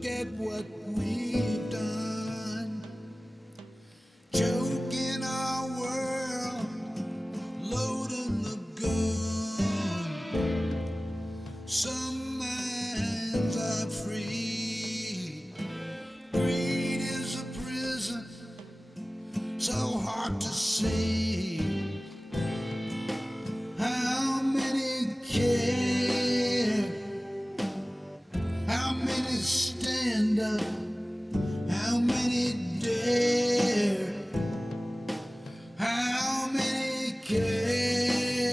Look at what we've done, choking our world, loading the gun. Some minds are free, greed is a prison, so hard to see. How many care? How many stand up? How many dare? How many care?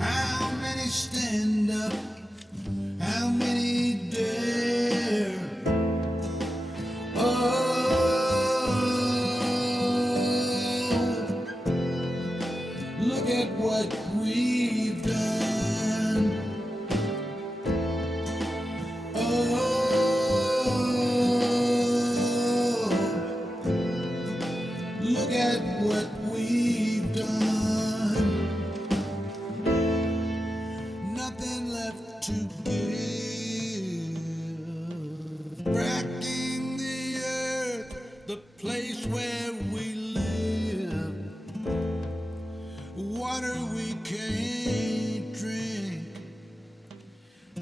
How many stand up? How many dare? Oh, look at what we've done. Oh, look at what we've done. Nothing left to give. Bracking the earth, the place where we live. Water we can't drink.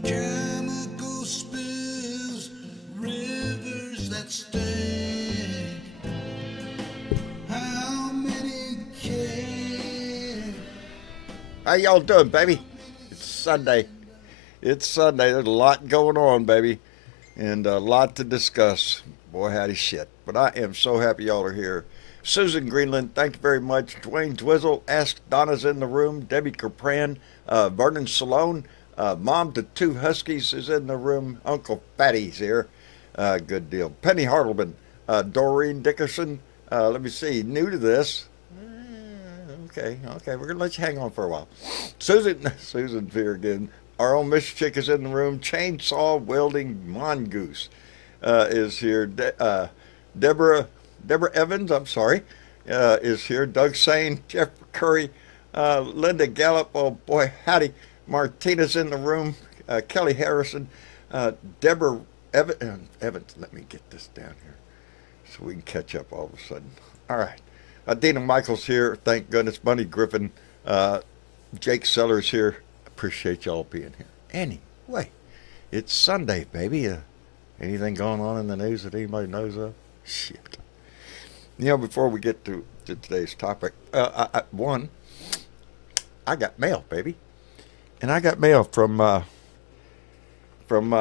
Chemical spills, rivers that stink. How many care? How y'all doing, baby? It's Sunday. It's Sunday. There's a lot going on, baby, and a lot to discuss. Boy, howdy shit. But I am so happy y'all are here. Susan Greenland, thank you very much. Dwayne Twizzle, Ask Donna's in the room. Debbie Capran, Vernon Salone, Mom to Two Huskies is in the room. Uncle Fatty's here. Good deal. Penny Hartleman, Doreen Dickerson. Let me see, new to this. Okay, we're gonna let you hang on for a while. Susan's here again. Our own Miss Chick is in the room. Chainsaw Welding Mongoose is here. Deborah Evans, I'm sorry, is here. Doug Sane, Jeff Curry, Linda Gallup. Oh boy, howdy. Martina's in the room. Kelly Harrison, Deborah Evans. Let me get this down here so we can catch up all of a sudden. All right. Dina Michaels here. Thank goodness. Bunny Griffin. Jake Sellers here. Appreciate y'all being here. Anyway, it's Sunday, baby. Anything going on in the news that anybody knows of? Shit. You know, before we get to today's topic, I got mail, baby. And I got mail from oh darn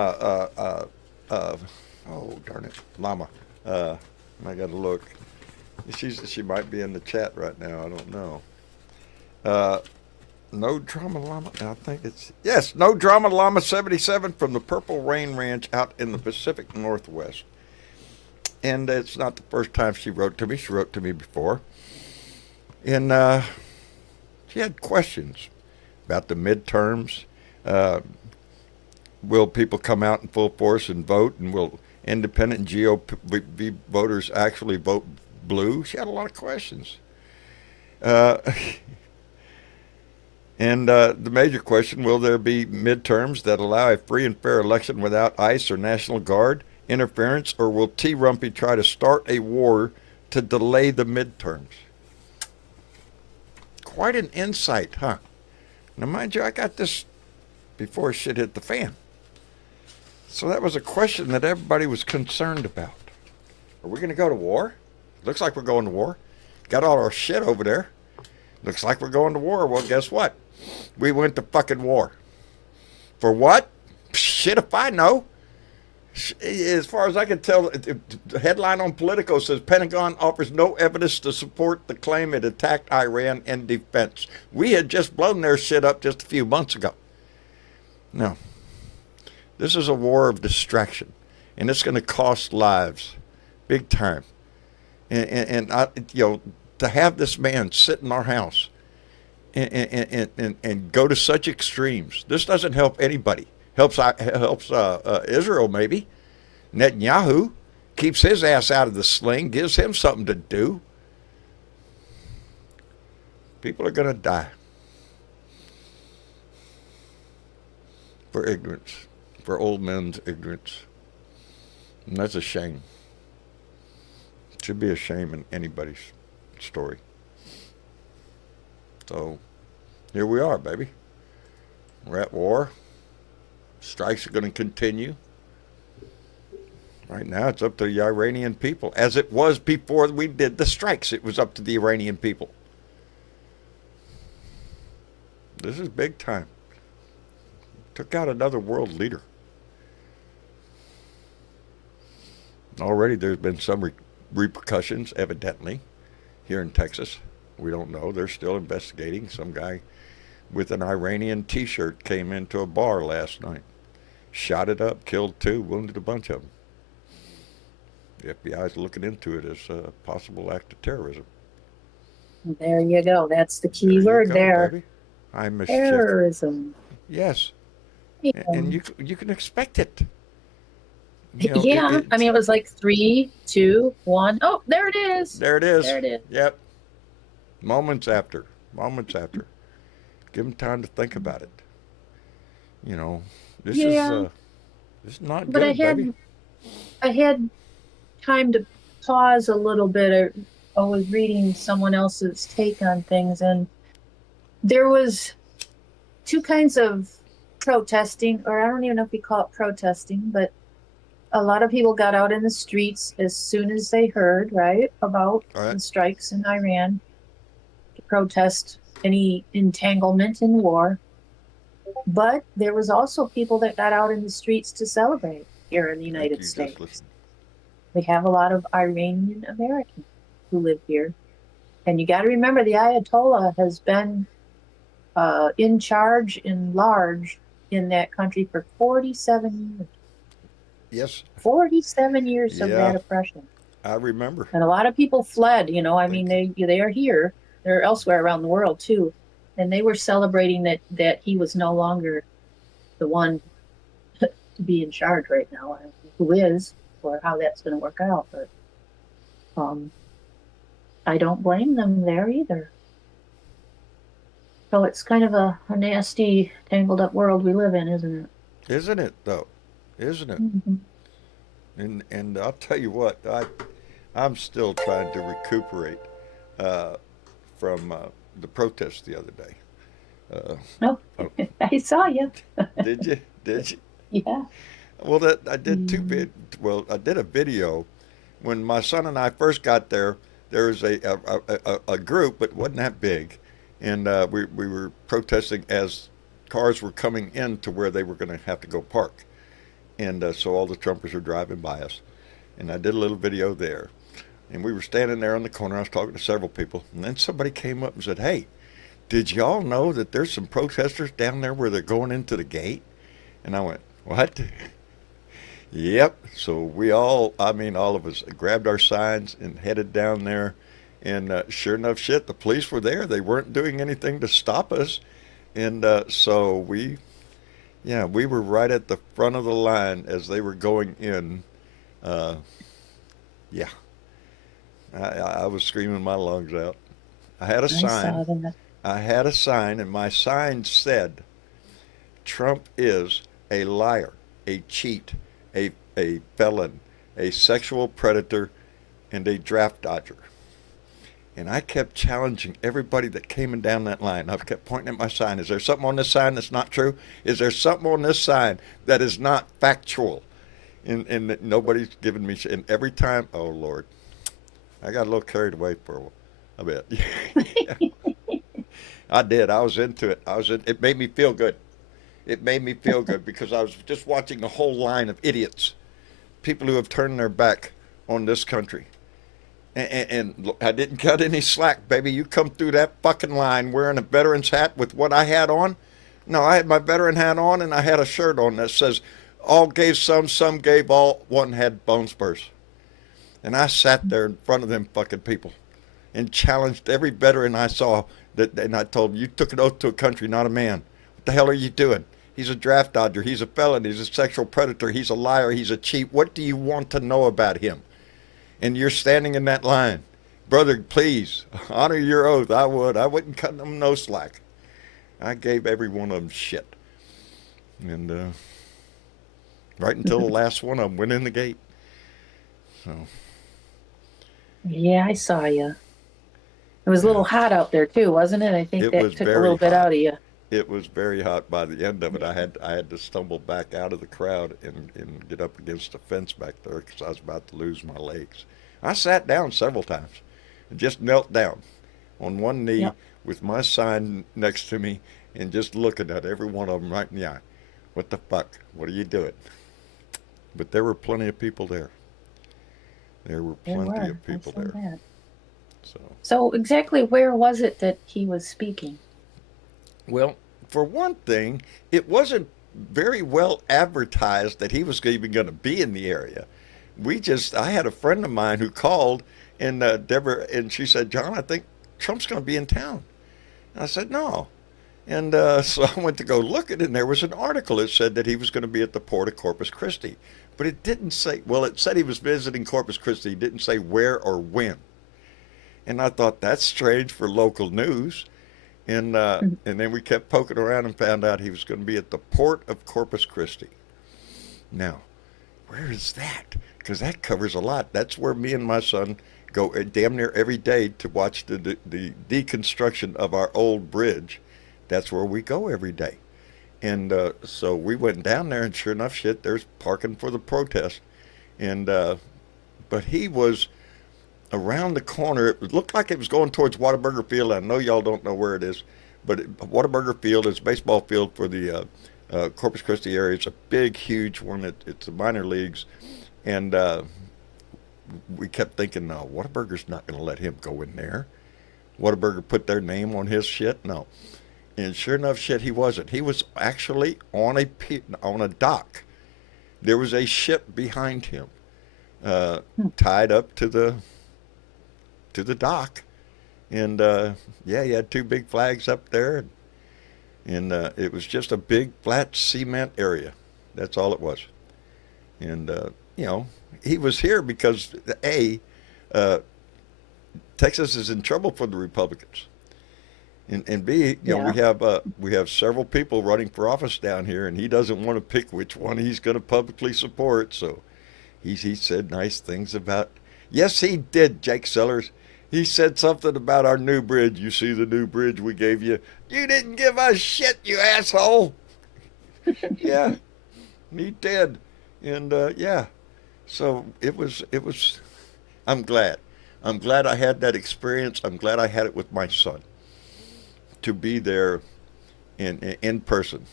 it, Llama. I got to look. She might be in the chat right now. I don't know. No Drama Llama. I think it's yes. No Drama Llama 77 from the Purple Rain Ranch out in the Pacific Northwest. And it's not the first time she wrote to me. She wrote to me before, and she had questions about the midterms. Will people come out in full force and vote? And will independent and GOP voters actually vote blue? She had a lot of questions. And the major question, will there be midterms that allow a free and fair election without ICE or National Guard interference, or will T. Rumpy try to start a war to delay the midterms? Quite an insight, huh? Now, mind you, I got this before shit hit the fan. So that was a question that everybody was concerned about. Are we going to go to war? Looks like we're going to war. Got all our shit over there. Looks like we're going to war. Well, guess what? We went to fucking war. For what? Shit if I know. As far as I can tell, the headline on Politico says Pentagon offers no evidence to support the claim it attacked Iran in defense. We had just blown their shit up just a few months ago. No. This is a war of distraction, and it's going to cost lives, big time. And you know, to have this man sit in our house and go to such extremes, this doesn't help anybody. Helps Israel, maybe. Netanyahu keeps his ass out of the sling, gives him something to do. People are going to die for ignorance. for old men's ignorance. And that's a shame. It should be a shame in anybody's story. So here we are, baby. We're at war. Strikes are going to continue. Right now, it's up to the Iranian people, as it was before we did the strikes. It was up to the Iranian people. This is big time. Took out another world leader. Already there's been some repercussions, evidently, here in Texas. We don't know. They're still investigating. Some guy with an Iranian T-shirt came into a bar last night, shot it up, killed 2, wounded a bunch of them. The FBI is looking into it as a possible act of terrorism. There you go. That's the key word there. Baby. I mischief. Terrorism. Yes. Yeah. And you can expect it. Yeah. I mean, it was like 3, 2, 1. Oh, there it is. There it is. There it is. Yep. Moments after. Give them time to think about it. This is not good, but baby. I had time to pause a little bit. I was reading someone else's take on things, and there was 2 kinds of protesting, or I don't even know if we call it protesting, but a lot of people got out in the streets as soon as they heard, right, about the strikes in Iran to protest any entanglement in war. But there was also people that got out in the streets to celebrate here in the United States. We have a lot of Iranian Americans who live here. And you got to remember, the Ayatollah has been in charge in large in that country for 47 years. Yes. 47 years of that oppression. I remember. And a lot of people fled, I mean, they are here. They're elsewhere around the world, too. And they were celebrating that he was no longer the one to be in charge right now. I don't know who is, or how that's going to work out. But I don't blame them there either. So it's kind of a nasty, tangled up world we live in, isn't it? Isn't it, though? Isn't it? Mm-hmm. And I'll tell you what, I'm still trying to recuperate from the protest the other day. I saw you. Did you? Did you? Yeah. Well, I did I did a video when my son and I first got there. There was a group, but it wasn't that big, and we were protesting as cars were coming into where they were going to have to go park, and so all the Trumpers are driving by us, and I did a little video there, and we were standing there on the corner. I was talking to several people, and then somebody came up and said, "Hey, did y'all know that there's some protesters down there where they're going into the gate?" And I went, "What?" Yep. So we all of us grabbed our signs and headed down there. And sure enough, the police were there. They weren't doing anything to stop us. And so we were right at the front of the line as they were going in. I was screaming my lungs out. I had a sign. I had a sign, and my sign said, "Trump is a liar, a cheat, a felon, a sexual predator, and a draft dodger." And I kept challenging everybody that came in down that line. I kept pointing at my sign. Is there something on this sign that's not true? Is there something on this sign that is not factual? And nobody's giving me shit. And every time, oh Lord, I got a little carried away for a bit. I did. I was into it. It made me feel good. It made me feel good because I was just watching a whole line of idiots, people who have turned their back on this country. And look, I didn't cut any slack, baby. You come through that fucking line wearing a veteran's hat with what I had on. No, I had my veteran hat on, and I had a shirt on that says, "All gave some gave all, one had bone spurs." And I sat there in front of them fucking people and challenged every veteran I saw. And I told them, "You took an oath to a country, not a man. What the hell are you doing? He's a draft dodger. He's a felon. He's a sexual predator. He's a liar. He's a cheat. What do you want to know about him? And you're standing in that line. Brother, please, honor your oath." I would. I wouldn't cut them no slack. I gave every one of them shit. And right until the last one of them went in the gate. So Yeah, I saw you. It was a yeah, little hot out there too, wasn't it? I think it was that took a very little bit hot. out of you. It was very hot. By the end of it, I had to stumble back out of the crowd and get up against the fence back there because I was about to lose my legs. I sat down several times and just knelt down on one knee Yep. with my sign next to me and just looking at every one of them right in the eye. What the fuck? What are you doing? But there were plenty of people there. There were There plenty were. of I people saw there. that. So, So exactly where was it that he was speaking? well, for one thing, it wasn't very well advertised that he was even going to be in the area. I had a friend of mine who called and Deborah, and she said, John, I think Trump's going to be in town. And I said, no. And so I went to go look at it, and there was an article that said that he was going to be at the port of Corpus Christi. But it didn't say, well, it said he was visiting Corpus Christi. It didn't say where or when. And I thought, that's strange for local news. And then we kept poking around and found out he was going to be at the port of Corpus Christi. Now, where is that? Because that covers a lot. That's where me and my son go damn near every day to watch the deconstruction of our old bridge. That's where we go every day. And so we went down there, and sure enough, shit, there's parking for the protest. And but he was around the corner. It looked like it was going towards Whataburger Field. I know y'all don't know where it is, but Whataburger Field is a baseball field for the Corpus Christi area. It's a big, huge one. It's the minor leagues. And we kept thinking, no, Whataburger's not going to let him go in there. Whataburger put their name on his shit? No. And sure enough, shit, he wasn't. He was actually on a dock. There was a ship behind him, tied up to the dock, and yeah, he had two big flags up there, and it was just a big flat cement area. That's all it was. And you know, he was here because uh, Texas is in trouble for the Republicans. And B, you know, Yeah. we have several people running for office down here, and he doesn't want to pick which one he's going to publicly support. So he said nice things about. Yes, he did, Jake Sellers. He said something about our new bridge. You see the new bridge we gave you? You didn't give us shit, you asshole. Yeah, he did, and yeah. So it was. I'm glad. I'm glad I had that experience. I'm glad I had it with my son to be there in person.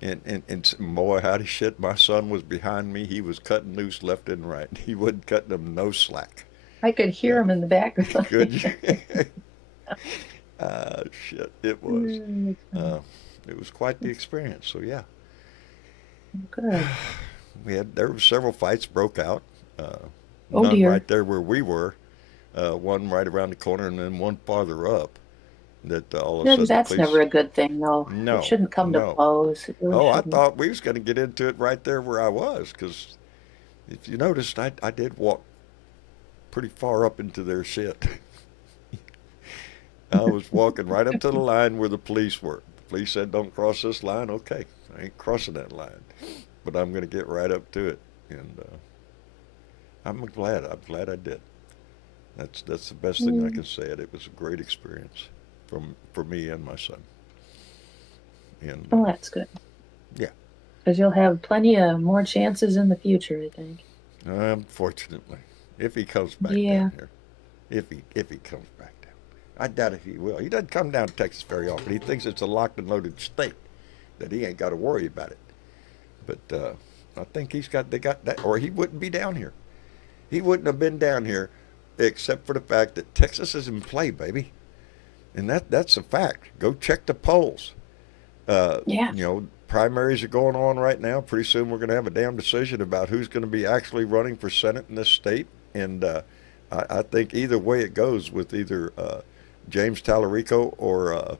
And boy, howdy shit, my son was behind me. He was cutting loose left and right. He wasn't cutting them no slack. I could hear him in the background. Good. Shit, uh, it was quite the experience. So yeah, Good. there were several fights broke out. Oh None dear. right there where we were. One right around the corner, and then one farther up. That all of a No, sudden the that's police. never a good thing, though. It No, shouldn't come to no. blows. It really Oh, I shouldn't. thought we was going to get into it right there where I was, because if you noticed, I did walk pretty far up into their shit. I was walking right up to the line where the police were. The police said, "Don't cross this line." Okay, I ain't crossing that line, but I'm going to get right up to it, and I'm glad. I'm glad I did. That's the best thing I Mm. can say. It was a great experience for me and my son, and Well, that's good. yeah. Because you'll have plenty of more chances in the future, I think. Unfortunately, if he comes back Yeah. down here, if he comes back down, I doubt if he will. He doesn't come down to Texas very often. He thinks it's a locked and loaded state, that he ain't got to worry about it. But I think they got that, or he wouldn't be down here. He wouldn't have been down here, except for the fact that Texas is in play, baby, and that's a fact. Go check the polls. Yeah. You know, primaries are going on right now. Pretty soon we're going to have a damn decision about who's going to be actually running for Senate in this state. And I think either way it goes with either James Tallarico or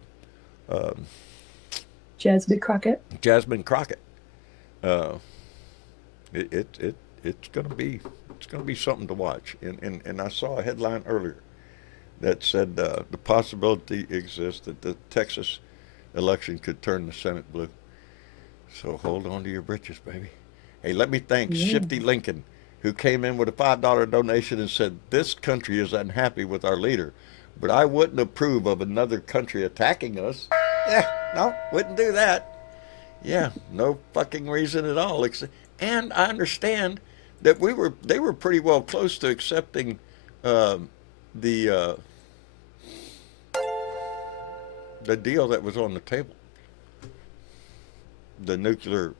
Jasmine Crockett. Jasmine Crockett. Uh, it's going to be something to watch. And I saw a headline earlier that said the possibility exists that the Texas election could turn the Senate blue. So hold on to your britches, baby. Hey, let me thank Yeah. Shifty Lincoln, who came in with a $5 donation and said, "This country is unhappy with our leader, but I wouldn't approve of another country attacking us." Yeah, no, wouldn't do that. Yeah, no fucking reason at all. And I understand that they were pretty well close to accepting the the deal that was on the table, the nuclear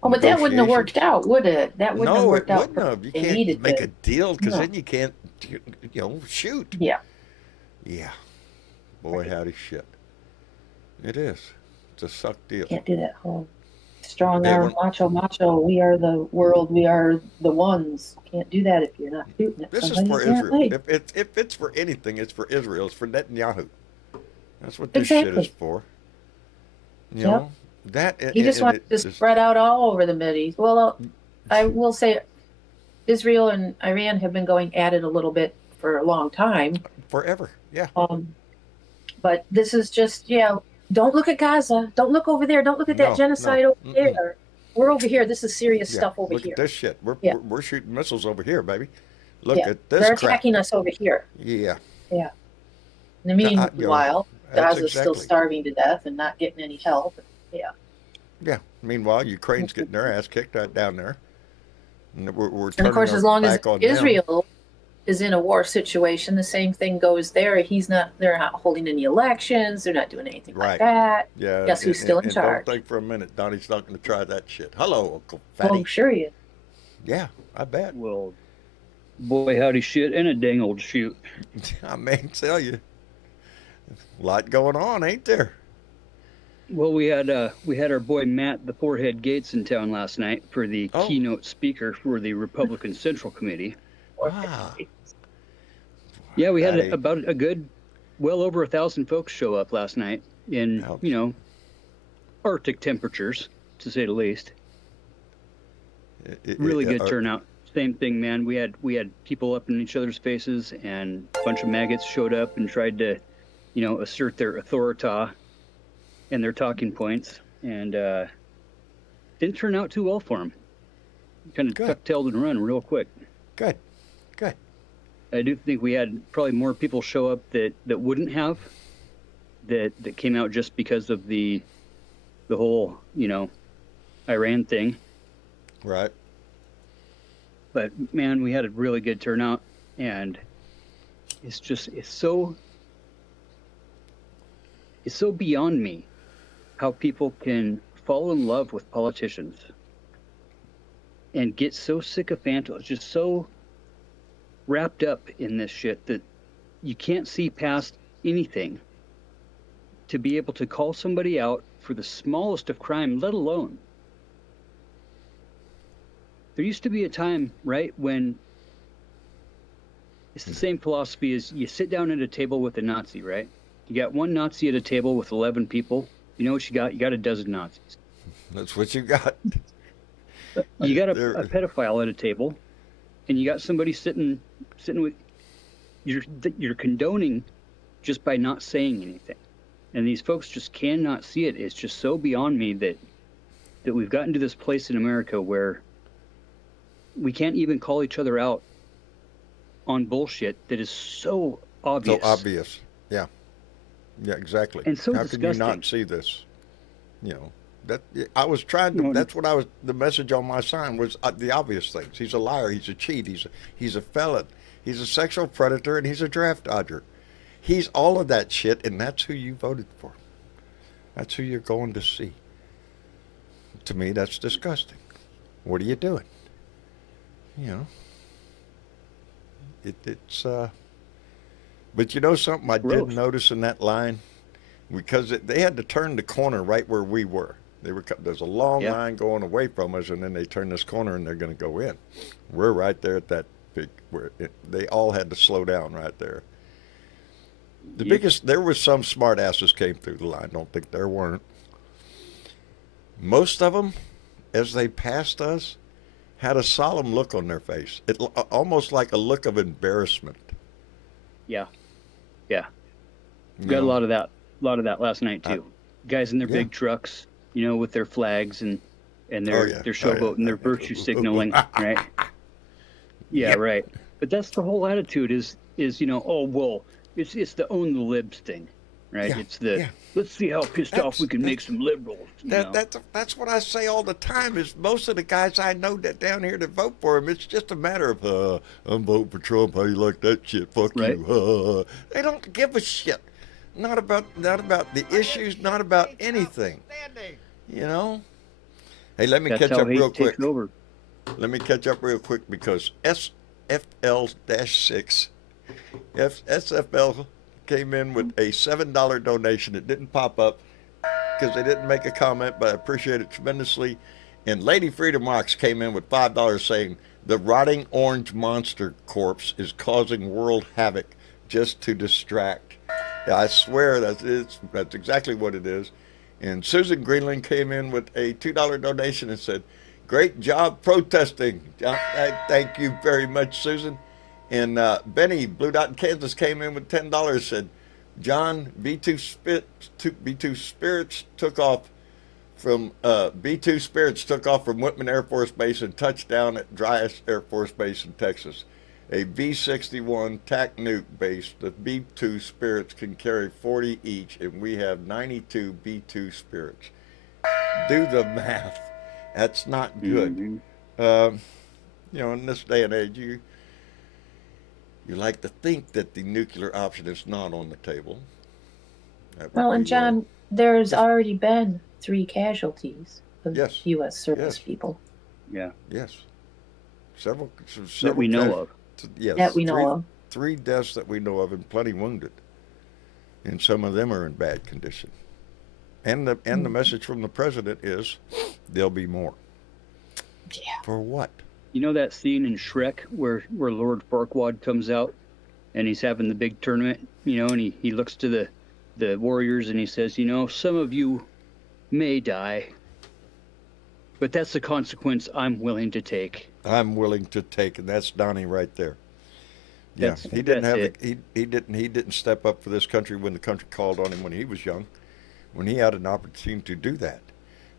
Oh, but that wouldn't have worked negotiations. out, would it? That wouldn't have No, it worked out wouldn't for have. You what they can't needed make to. a deal because No. then you can't, shoot. Yeah. Yeah, boy, Right. howdy shit. It is. It's a suck deal. Can't do that whole strong They arm, were, macho. We are the world. We are the ones. Can't do that if you're not shooting at this is somebody. for Israel. Apparently. If it's for anything, it's for Israel. It's for Netanyahu. That's what this shit is Exactly. for. You Yep. know that, He just and wants it to just spread out all over the Mideast. Well, I will say Israel and Iran have been going at it a little bit for a long time. forever. Yeah. But this is just, don't look at Gaza. Don't look over there. Don't look at that No. genocide over Mm-mm. there. We're over here. This is serious Yeah. stuff over Look here. at this shit. Yeah. We're shooting missiles over here, baby. Look Yeah. at this They're crap. attacking us over here. Yeah. Yeah. In the You know, meanwhile, that's Gaza's still exactly. starving to death and not getting any help. Yeah. Yeah. Meanwhile, Ukraine's getting their ass kicked right down there. And we're And turning of course, our as long as back on them. Israel is in a war situation, the same thing goes there. They're not holding any elections. They're not doing anything Right. like that. Yeah. Guess who's still in and charge? don't think for a minute Donnie's not going to try that shit. Hello, Uncle Oh, Fatty. sure he is. Yeah, I bet. Well, boy, howdy shit, and a dang old shoot. I may tell you. A lot going on, ain't there? Well, we had our boy Matt the Forehead Gates in town last night for the Oh. keynote speaker for the Republican Central Committee. Ah. Yeah, we had Fatty. about a good, well over 1,000 folks show up last night in Ouch. Arctic temperatures, to say the least. It- Really it- good turnout. Same thing, man. We had people up in each other's faces, and a bunch of maggots showed up and tried to, assert their authority and their talking points, and didn't turn out too well for them. Kind of Good. duck-tailed and run real quick. Good. Good. I do think we had probably more people show up that wouldn't have, that came out just because of the whole Iran thing. Right. But man, we had a really good turnout, and it's so beyond me how people can fall in love with politicians and get so sycophantal, just so wrapped up in this shit that you can't see past anything to be able to call somebody out for the smallest of crime, let alone. There used to be a time, right, when it's the same philosophy as you sit down at a table with a Nazi, right? You got one Nazi at a table with 11 people. You know what you got? You got a dozen Nazis. That's what you got. You got a There- pedophile at a table, and you got somebody sitting with. You're condoning just by not saying anything, and these folks just cannot see it. It's just so beyond me that we've gotten to this place in America where we can't even call each other out on bullshit that is so obvious. So obvious. Yeah. Yeah, exactly. And so How can you disgusting. not see this? That I was trying to. No, That's what I was. The message on my sign was the obvious things. He's a liar. He's a cheat. He's a felon. He's a sexual predator, and he's a draft dodger. He's all of that shit, and that's who you voted for. That's who you're going to see. To me, that's disgusting. What are you doing? It's. But you know something I did Gross. notice in that line, because they had to turn the corner right where we were. There's a long Yeah. line going away from us, and then they turn this corner and they're going to go in. We're right there at that big. They all had to slow down right there. The Yep. biggest. There was some smart asses came through the line. Don't think there weren't. Most of them, as they passed us, had a solemn look on their face. Almost like a look of embarrassment. Yeah. Yeah. you Got a know? lot of that last night too. Guys in their yeah. big trucks, with their flags and and they're showboating, they're virtue signaling, right? Yeah, Yep. right. But that's the whole attitude is oh well, it's the own the libs thing, right? Yeah, It's the yeah. let's see how pissed off we can make some liberals. That's what I say all the time. Is most of the guys I know that down here that vote for him, it's just a matter of I'm voting for Trump. How you like that shit? Fuck Right. you. They don't give a shit. Not about the issues. Not about anything. You know. Hey, let me That's catch how up hate real quick. takes over. Let me catch up real quick because SFL-6, SFL came in with a $7 donation. It didn't pop up because they didn't make a comment, but I appreciate it tremendously. And Lady Freedom Rocks came in with $5 saying, the rotting orange monster corpse is causing world havoc just to distract. Yeah, I swear that's exactly what it is. And Susan Greenland came in with a $2 donation and said, great job protesting. Thank you very much, Susan. And Benny, Blue Dot in Kansas, came in with $10. Said, John, B2 Spirits took off from B2 Spirits took off from Whitman Air Force Base and touched down at Dryas Air Force Base in Texas. A B-61 TAC nuke base. The B2 Spirits can carry 40 each, and we have 92 B2 Spirits. Do the math. That's not good. Mm-hmm. In this day and age, you like to think that the nuclear option is not on the table. Well, and John, there's already been 3 casualties of Yes. U.S. service Yes. people. Yeah. Yes. Several That we know of. Yes. That we know of. 3 deaths that we know of and plenty wounded. And some of them are in bad condition. And the message from the president is there'll be more. Yeah. For what? You know that scene in Shrek where Lord Farquaad comes out and he's having the big tournament, and he looks to the warriors and he says, some of you may die, but that's the consequence I'm willing to take. I'm willing to take, and that's Donnie right there. Yeah, he didn't have he didn't step up for this country when the country called on him when he was young, when he had an opportunity to do that.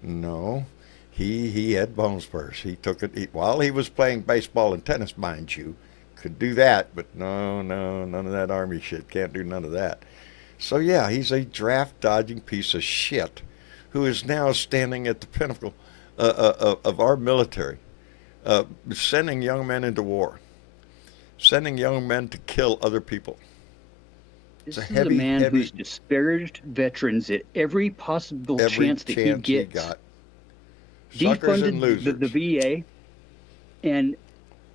No, he had bone spurs. He took it while he was playing baseball and tennis, mind you, could do that, but no, none of that Army shit. Can't do none of that. So yeah, he's a draft dodging piece of shit who is now standing at the pinnacle of our military, sending young men into war, sending young men to kill other people. This is a man who's disparaged veterans at every possible chance that he gets. Got. Suckers and losers. The VA, and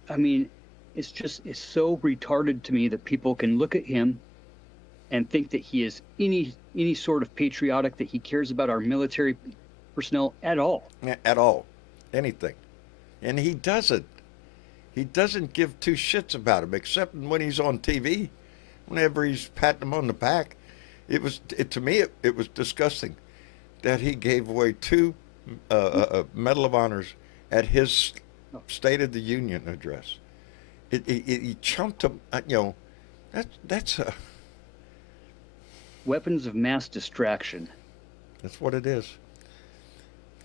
I mean, it's so retarded to me that people can look at him and think that he is any sort of patriotic, that he cares about our military personnel at all. At all. Anything. And he doesn't. He doesn't give 2 shits about him, except when he's on TV. Whenever he's patting him on the back, to me it was disgusting that he gave away 2 Medal of Honors at his State of the Union address. He chumped him. That's a weapons of mass distraction. That's what it is.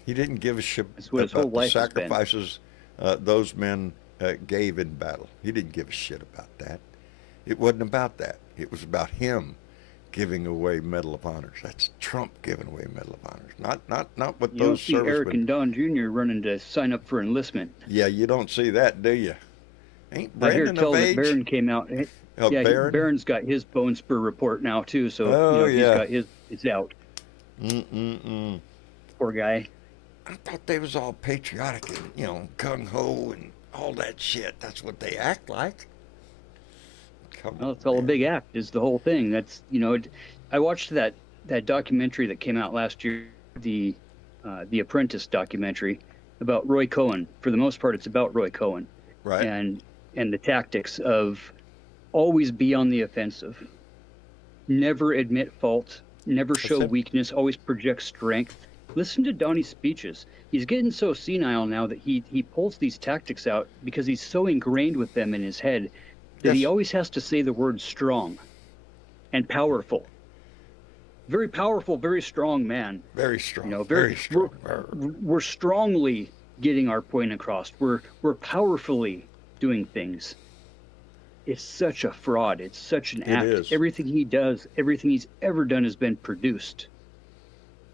He didn't give a shit about the sacrifices those men gave in battle. He didn't give a shit about that. It wasn't about that. It was about him giving away Medal of Honors. That's Trump giving away Medal of Honors. Not what those servicemen. Eric and Don Jr. running to sign up for enlistment. Yeah, you don't see that, do you? Ain't I hear Brandon tell of that age? Barron came out. Barron? Barron's got his bone spur report now too, so he's got his. It's out. Poor guy. I thought they was all patriotic and gung ho and all that shit. That's what they act like. Well, it's all a big act. Is the whole thing. That's I watched that documentary that came out last year, the Apprentice documentary about Roy Cohn. For the most part, it's about Roy Cohn, right? And the tactics of always be on the offensive, never admit fault, never show weakness, always project strength. Listen to Donnie's speeches. He's getting so senile now that he pulls these tactics out because he's so ingrained with them in his head that he always has to say the word strong and powerful. very powerful, very strong man. Very strong. You know, very strong. We're strongly getting our point across. We're powerfully doing things. It's such a fraud. It's such an act. is. Everything he does, everything he's ever done has been produced.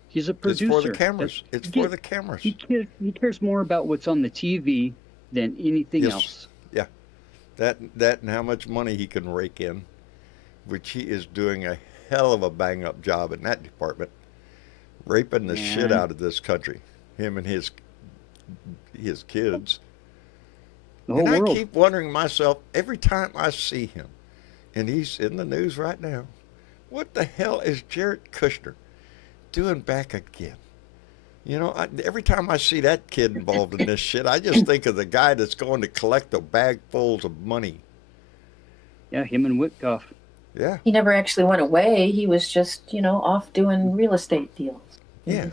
He's a producer. It's for the cameras. It's for the cameras. He cares more about what's on the TV than anything else. Yeah. That and how much money he can rake in, which he is doing a hell of a bang-up job in that department, raping the shit out of this country, him and his kids. The whole and world. I keep wondering myself, every time I see him, and he's in the news right now, what the hell is Jared Kushner doing back again? You know, every time I see that kid involved in this shit, I just think of the guy that's going to collect the bagfuls of money. Yeah, him and Witkoff. Yeah. He never actually went away. He was just, off doing real estate deals. Yeah.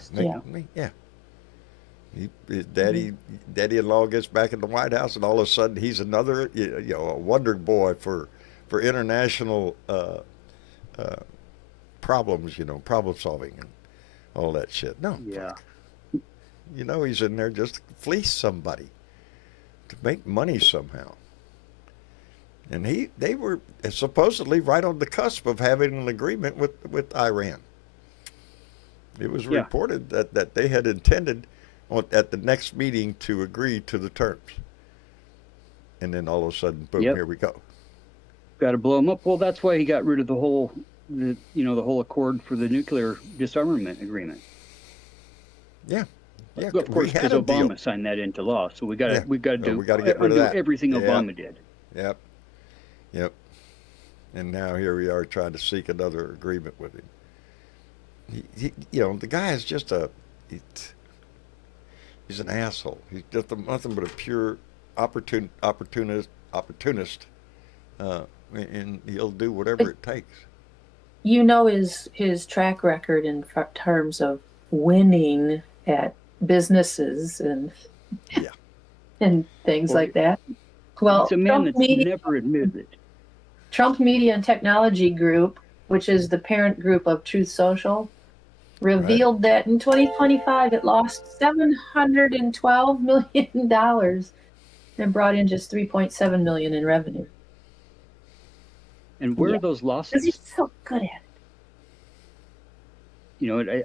His daddy-in-law gets back in the White House, and all of a sudden he's another, a wonder boy for international problems, problem solving and all that shit. No. Yeah. He's in there just to fleece somebody, to make money somehow. And they were supposedly right on the cusp of having an agreement with Iran. It was reported that they had intended at the next meeting to agree to the terms. And then all of a sudden, boom, here we go. Got to blow him up. Well, that's why he got rid of the whole accord for the nuclear disarmament agreement. Yeah. Yeah, of course, because Obama signed that into law. So we got to get rid of that. Everything Obama did. Yep. And now here we are trying to seek another agreement with him. The guy is just he's an asshole. He's just nothing but a pure opportunist, and he'll do whatever it takes. His track record in terms of winning at businesses and things like that. Well, it's a man that's never admitted it. Trump Media and Technology Group, which is the parent group of Truth Social, revealed that in 2025 it lost $712 million and brought in just $3.7 million in revenue. And where are those losses? Because he's so good at it.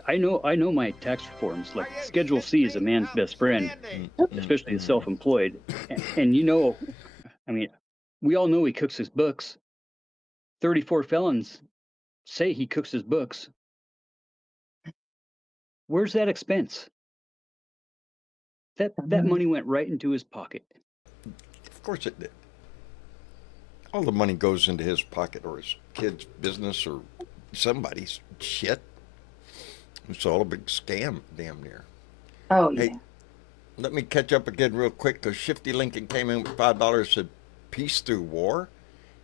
I know my tax reforms. Like Schedule C is a man's best friend, especially the self-employed. And we all know he cooks his books. 34 felons say he cooks his books. Where's that expense? That money went right into his pocket. Of course it did. All the money goes into his pocket or his kid's business or somebody's shit. It's all a big scam, damn near. Oh, yeah. Hey, let me catch up again real quick, because Shifty Lincoln came in with $5, said, peace through war?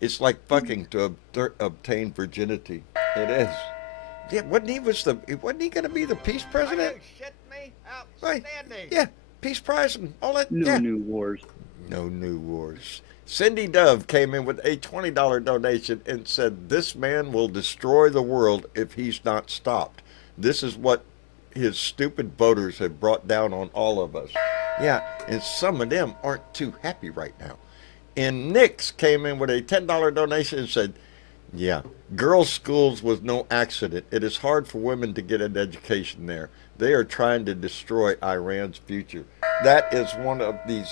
It's like fucking to obtain virginity. It is. Yeah, wasn't he going to be the peace president? Are you shitting me? Outstanding. Right. Yeah, peace prize and all that. No new wars. No new wars. Cindy Dove came in with a $20 donation and said, this man will destroy the world if he's not stopped. This is what his stupid voters have brought down on all of us. Yeah, and some of them aren't too happy right now. And Nix came in with a $10 donation and said, yeah, girls' schools was no accident. It is hard for women to get an education there. They are trying to destroy Iran's future. That is one of the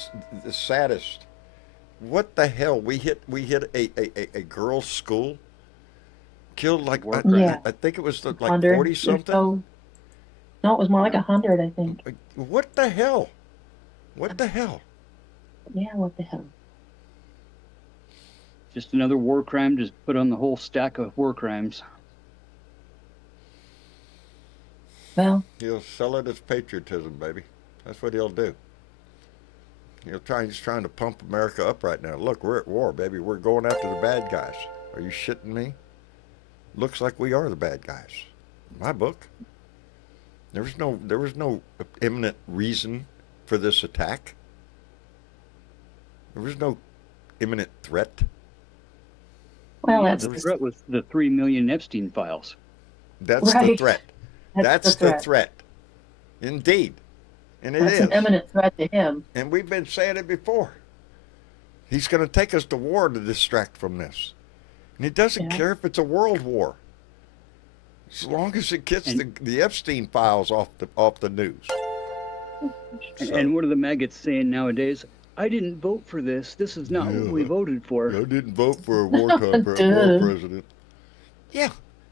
saddest. What the hell? We hit a girls' school, killed like I think it was like 40 something. So. No, it was more like 100, I think. What the hell? What the hell? Yeah, what the hell? Just another war crime just put on the whole stack of war crimes. Well, He'll sell it as patriotism, baby. That's what he'll do. He's trying to pump America up right now. Look, we're at war, baby. We're going after the bad guys. Are you shitting me? Looks like we are the bad guys. My book. There was no imminent reason for this attack. There was no imminent threat. well, The threat was the 3 million Epstein files. That's the Right. threat. That's the the threat. threat. Indeed. And it That's is. an imminent threat to him. And we've been saying it before. He's going to take us to war to distract from this. And he doesn't Yeah. care if it's a world war. As long as it gets the Epstein files off the news. And what are the maggots saying nowadays? I didn't vote for this. This is not what we voted for. I didn't vote for a wartime war president. Yeah.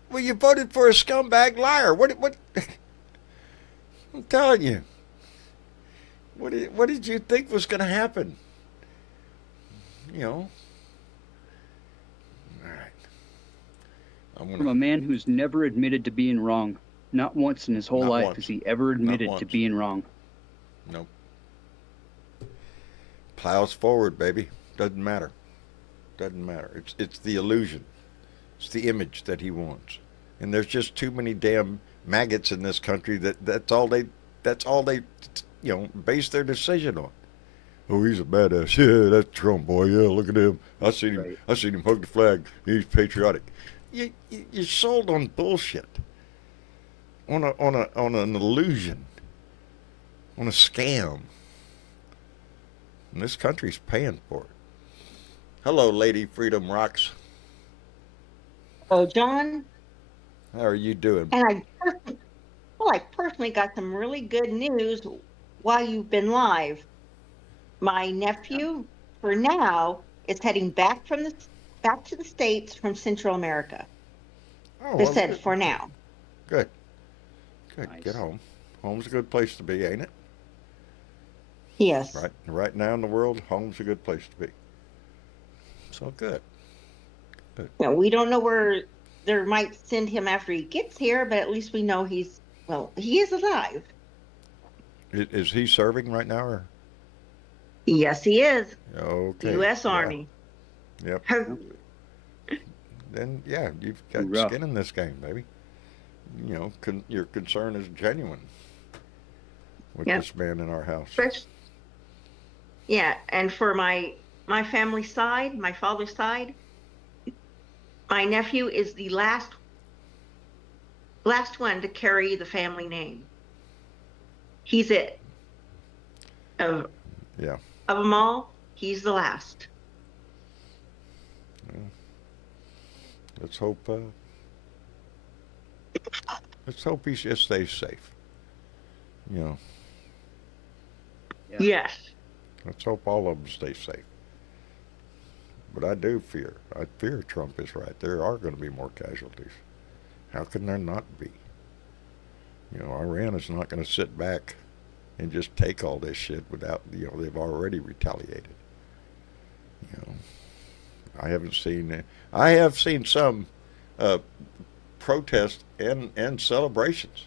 Well, you voted for a scumbag liar. What I'm telling you. What did you think was going to happen? You know. All right. From a man who's never admitted to being wrong. Not once in his whole Not life once. has he ever admitted to once. being wrong. Nope. Plows forward, baby. Doesn't matter. Doesn't matter. It's the illusion. It's the image that he wants. And there's just too many damn maggots in this country that's all they base their decision on. Oh, he's a badass. Yeah, that's Trump, boy. Yeah, look at him. I seen him. Right. I seen him hug the flag. He's patriotic. You're sold on bullshit. On an illusion. On a scam. And this country's paying for it. Hello, Lady Freedom Rocks. Oh, John, How are you doing? and I personally got some really good news while you've been live. My nephew, for now, is heading back to the States from Central America. Oh, They well, said good. for now. Good. Good. Nice. Get home. Home's a good place to be, ain't it? Yes. Right now in the world, home's a good place to be. So good. Now, we don't know where they might send him after he gets here, but at least we know he is alive. Is he serving right now, or? Yes, he is. Okay. U.S. Yeah. Army. Yep. Then yeah, you've got Hoorah. skin in this game, baby. You know, your concern is genuine with Yep. this man in our house. Yeah, and for my family side, my father's side, my nephew is the last one to carry the family name. He's it. Of Yeah. them all, he's the last. Let's hope. Let's hope he just stays safe. You know, Yeah. Yes. let's hope all of them stay safe. But I fear Trump is right. There are going to be more casualties. How can there not be? You know, Iran is not going to sit back and just take all this shit without, they've already retaliated. You know, I have seen some protests and celebrations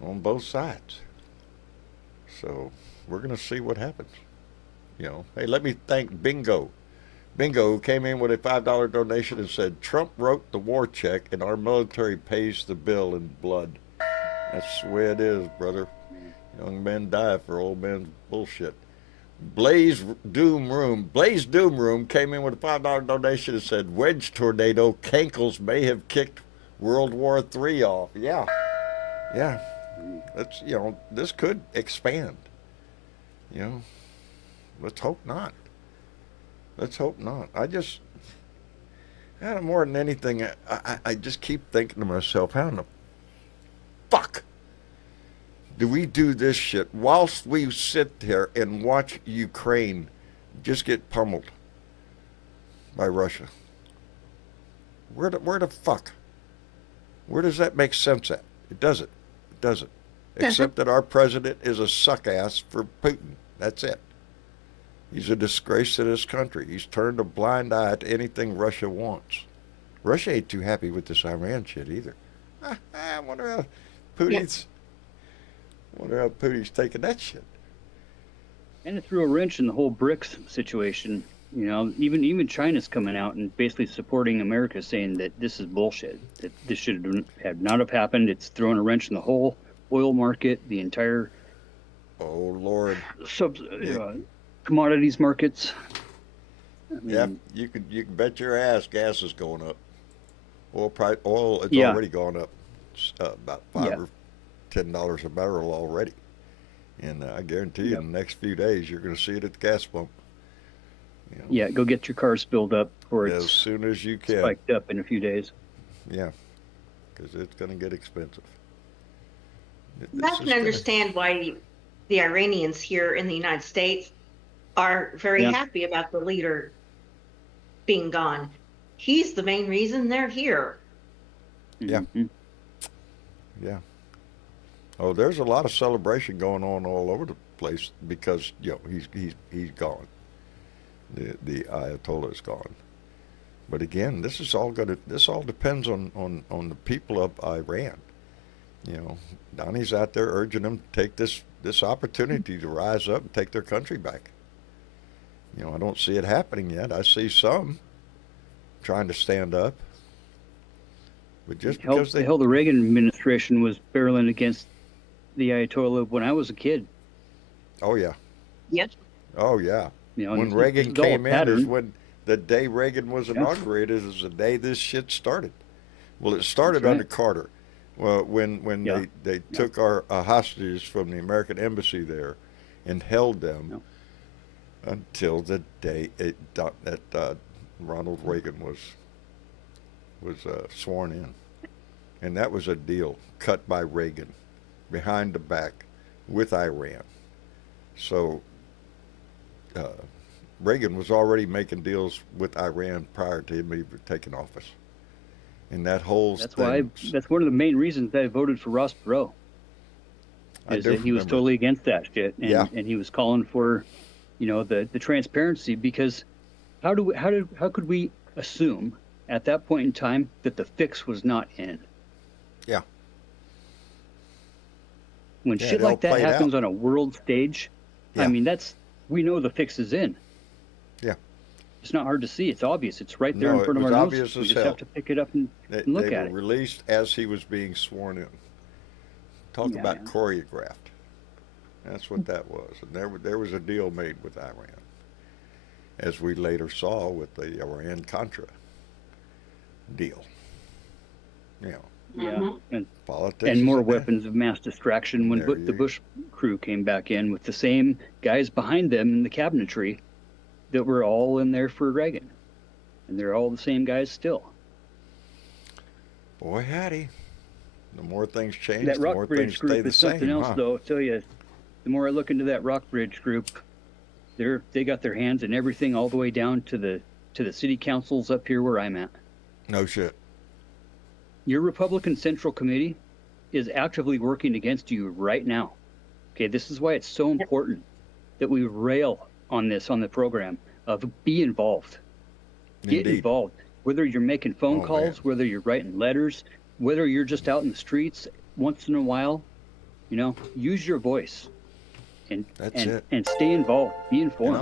on both sides. So we're going to see what happens. You know, hey, let me thank Bingo, who came in with a $5 donation and said, Trump wrote the war check and our military pays the bill in blood. That's the way it is, brother. Young men die for old men's bullshit. Blaze Doom Room came in with a $5 donation and said, wedge tornado cankles may have kicked World War III off. Yeah. That's, this could expand. Let's hope not. More than anything, I just keep thinking to myself, how in the fuck do we do this shit whilst we sit there and watch Ukraine just get pummeled by Russia? Where the fuck? Where does that make sense at? It doesn't. Except that our president is a suck ass for Putin. That's it. He's a disgrace to this country. He's turned a blind eye to anything Russia wants. Russia ain't too happy with this Iran shit either. I wonder how Putin's taking that shit. And it threw a wrench in the whole BRICS situation. Even China's coming out and basically supporting America, saying that this is bullshit, that this should have not have happened. It's throwing a wrench in the whole oil market, the entire Lord, commodities markets. Yeah, you can bet your ass gas is going up. Oil is Yeah. already gone up. about $5 Yeah. or $10 a barrel already. And I guarantee you, in the next few days, you're going to see it at the gas pump. You know, Yeah, go get your car spilled up before as it's soon as you can. spiked up in a few days. Yeah, because it's going to get expensive. I can understand why the Iranians here in the United States are very Yeah. happy about the leader being gone. He's the main reason they're here. Yeah. Mhm. Yeah. Oh, there's a lot of celebration going on all over the place because he's gone. The Ayatollah is gone. But again, this all depends on the people of Iran. You know, Donnie's out there urging them to take this opportunity to rise up and take their country back. You know, I don't see it happening yet. I see some trying to stand up. But just because the Reagan administration was barreling against the Ayatollah when I was a kid. Oh yeah. Yes. Oh yeah. You know, When it's Reagan all a came in pattern. is when the day Reagan was inaugurated is the day this shit started. Well, it started That's right. under Carter. Well, when Yeah. they took our hostages from the American embassy there and held them until the day that Ronald Reagan was sworn in. And that was a deal cut by Reagan behind the back with Iran. So Reagan was already making deals with Iran prior to him even taking office. And that whole That's thing, why that's one of the main reasons that I voted for Ross Perot. I Is do that he was remember. totally against that shit, and, Yeah. and he was calling for, the transparency, because how could we assume at that point in time that the fix was not in? Yeah. When Yeah, shit it all like that played happens out. on a world stage, Yeah. I mean, we know the fix is in. Yeah. It's not hard to see. It's obvious. It's right there No, in front it of our was noses. obvious We as just hell. have to pick it up and They look were at it. released as he was being sworn in. Talk Yeah, about yeah. choreographed. That's what that was. And there was a deal made with Iran, as we later saw with the Iran-Contra deal. You know, Yeah, and politics. and more is a- weapons of mass distraction when There the you- Bush crew came back in with the same guys behind them in the cabinetry that were all in there for Reagan. And they're all the same guys still. Boy, howdy. The more things change, That the more Rockbridge things stay group the is something same, else, huh? though. I'll tell you, the more I look into that Rockbridge group, they got their hands in everything all the way down to the city councils up here where I'm at. No shit. Your Republican Central Committee is actively working against you right now. Okay, this is why it's so important that we rail on this on the program of be involved. Get Indeed. involved. Whether you're making phone Oh, calls, man. whether you're writing letters, whether you're just out in the streets once in a while, use your voice and That's it. and stay involved. Be And informed.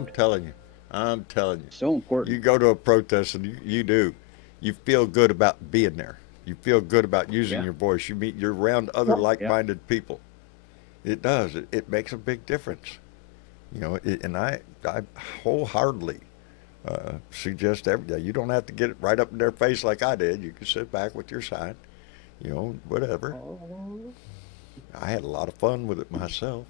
I'm telling you, So important. you go to a protest and you feel good about being there. You feel good about using Yeah. your voice. You're around other Yeah. like-minded people. It does. It makes a big difference. And I wholeheartedly suggest every day. You don't have to get it right up in their face like I did. You can sit back with your sign, whatever. I had a lot of fun with it myself.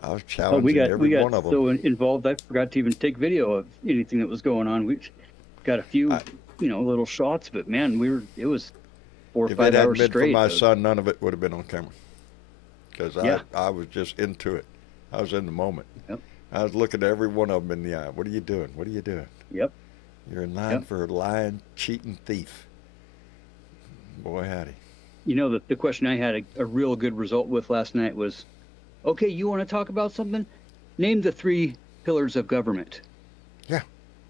I was Oh, challenging we every got one of them. so involved, I forgot to even take video of anything that was going on. We got a few, little shots, but man, it was 4 or If 5 it hadn't hours been for straight. my of- son, none of it would have been on camera. Because Yeah. I was just into it. I was in the moment. Yep. I was looking at every one of them in the eye. What are you doing? What are you doing? Yep. You're in line Yep. for a lying, cheating thief. Boy, howdy. The question I had a real good result with last night was, okay, you want to talk about something? Name the 3 pillars of government.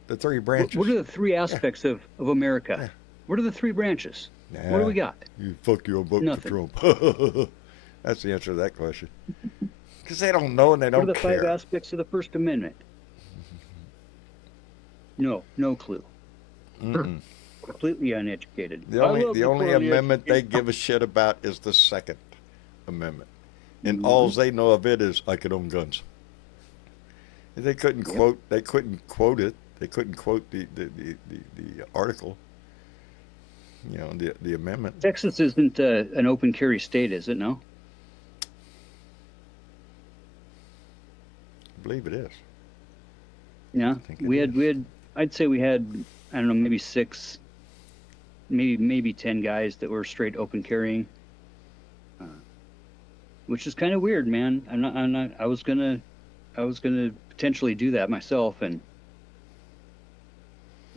The 3 branches. What are the 3 aspects of America? Yeah. What are the 3 branches? What do Nah, we got? You fuck you, I'm voting Nothing. for Trump. That's the answer to that question. Because they don't know and they What are don't the 5 care. aspects of the First Amendment? No clue. Mm-mm. Completely uneducated. The I only love the only poorly amendment they educated- give a shit about is the Second Amendment, and Mm-hmm. all they know of it is I can own guns. They couldn't quote. They couldn't quote it. They couldn't quote the article. you know, the amendment. Texas isn't an open carry state, is it? No. I believe it is. Yeah, think it we had. I'd say we had, I don't know, maybe 6, maybe 10 guys that were straight open carrying, which is kind of weird, man. I'm not. I was gonna potentially do that myself, and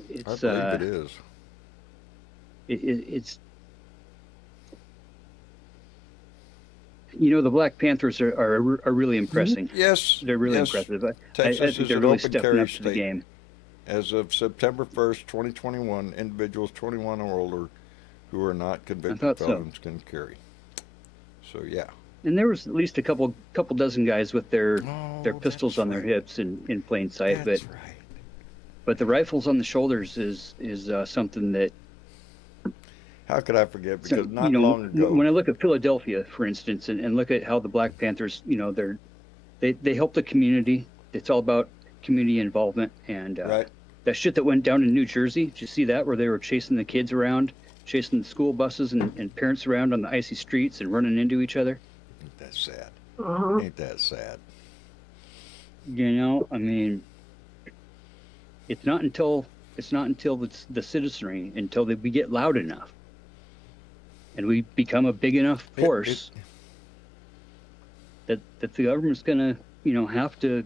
it's. I believe it is. It's. You know, the Black Panthers are really impressing. Yes. They're really yes. impressive. I Texas think is they're an really open stepping carry up to the state. game. As of September 1st, 2021, individuals 21 or older who are not convicted thought so. felons can carry. So yeah. And there was at least a couple dozen guys with their pistols that's on their right. hips in plain sight. That's but right. but the rifles on the shoulders is something that. How could I forget? Because So, not long ago. when I look at Philadelphia, for instance, and look at how the Black Panthers, you know, they help the community. It's all about community involvement, and right. that shit that went down in New Jersey. Did you see that, where they were chasing the kids around, chasing the school buses and parents around on the icy streets and running into each other? Ain't that sad? Uh-huh. Ain't that sad? You know, I mean, it's not until the citizenry, until we get loud enough and we become a big enough force that the government's gonna, you know, have to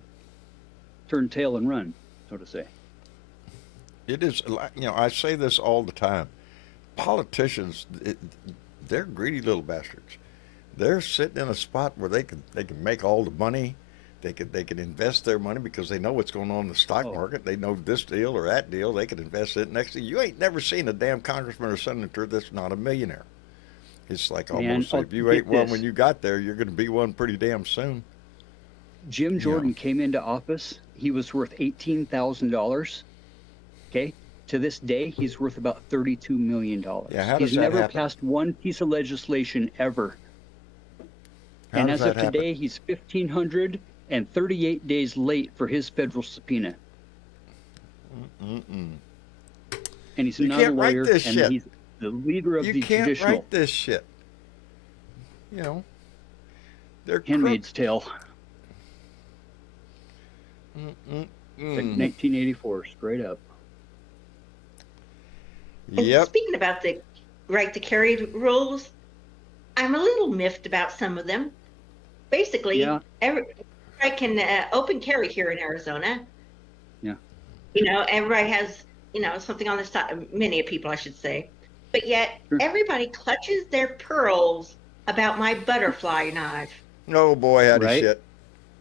turn tail and run, so to say. It is, you know, I say this all the time. Politicians, they're greedy little bastards. They're sitting in a spot where they can make all the money. They can invest their money because they know what's going on in the stock market. They know this deal or that deal. They can invest it. Next thing, you ain't never seen a damn congressman or senator that's not a millionaire. It's like almost if you ain't one when you got there, you're going to be one pretty damn soon. Jim Jordan came into office. He was worth $18,000. Okay. To this day, he's worth about $32 million. Yeah, how does he's that never happen? passed one piece of legislation ever. How and does as of that happen? today, he's 1,538 days late for his federal subpoena. Mm-mm. And he's You not can't a write lawyer, this and shit. he's the leader of You the can't judicial. write this shit. You know, they're Handmaid's Tale. Mm-mm-mm. Like 1984, straight up. And Yep. speaking about the right to carry rules, I'm a little miffed about some of them. Basically, Yeah. everybody can open carry here in Arizona. Yeah. You know, everybody has, you know, something on the side, many people, I should say. But yet, Sure. everybody clutches their pearls about my butterfly knife. No boy, howdy Right. shit.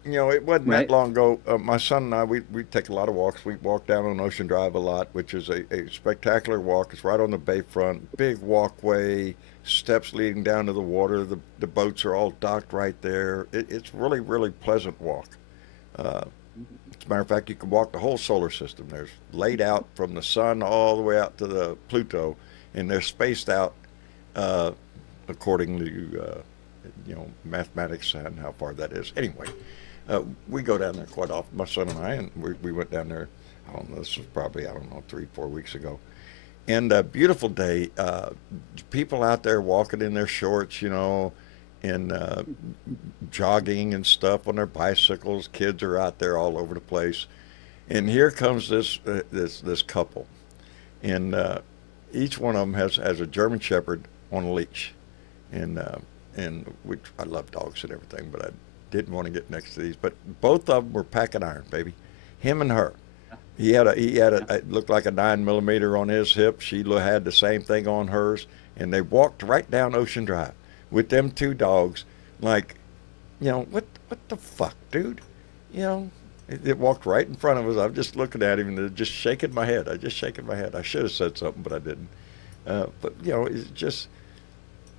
You know, it wasn't Right. that long ago. My son and I, we take a lot of walks. We walk down on Ocean Drive a lot, which is a spectacular walk. It's right on the bayfront, big walkway, steps leading down to the water. The boats are all docked right there. It's really, really pleasant walk. As a matter of fact, you can walk the whole solar system. There's laid out from the sun all the way out to the Pluto, and they're spaced out according to you know, mathematics and how far that is. Anyway, we go down there quite often, my son and I, and we went down there. I don't know. This was probably 3-4 weeks ago, and a beautiful day. People out there walking in their shorts, you know, and jogging and stuff on their bicycles. Kids are out there all over the place, and here comes this couple, and each one of them has a German Shepherd on a leash, and which I love dogs and everything, but I didn't want to get next to these. But both of them were packing iron, baby. Him and her. He had it looked like a 9mm on his hip. She had the same thing on hers, and they walked right down Ocean Drive with them two dogs. Like, you know, what the fuck, dude? You know, it walked right in front of us. I'm just looking at him and just shaking my head. I should have said something, but I didn't. But you know, it's just.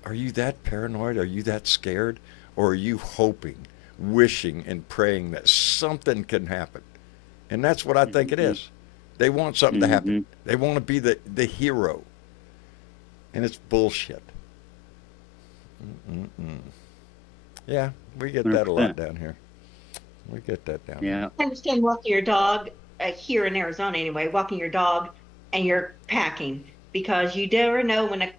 Are you that paranoid? Are you that scared? Or are you hoping, wishing, and praying that something can happen? And that's what I think it is. They want something to happen. They want to be the hero. And it's bullshit. Yeah, we get that a lot down here. We get that down here. I understand walking your dog, here in Arizona anyway, walking your dog and you're packing. because you never know when a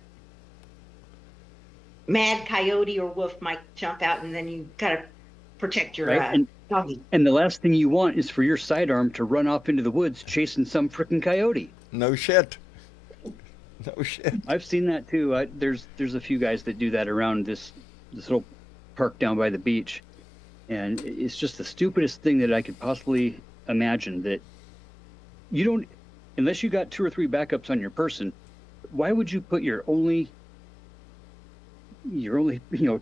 mad coyote or wolf might jump out, and then you gotta protect your Right? doggy. And the last thing you want is for your sidearm to run off into the woods chasing some frickin' coyote. No shit. No shit. I've seen that too. There's a few guys that do that around this little park down by the beach, and it's just the stupidest thing that I could possibly imagine. That you don't, unless you got 2 or 3 backups on your person, why would you put your only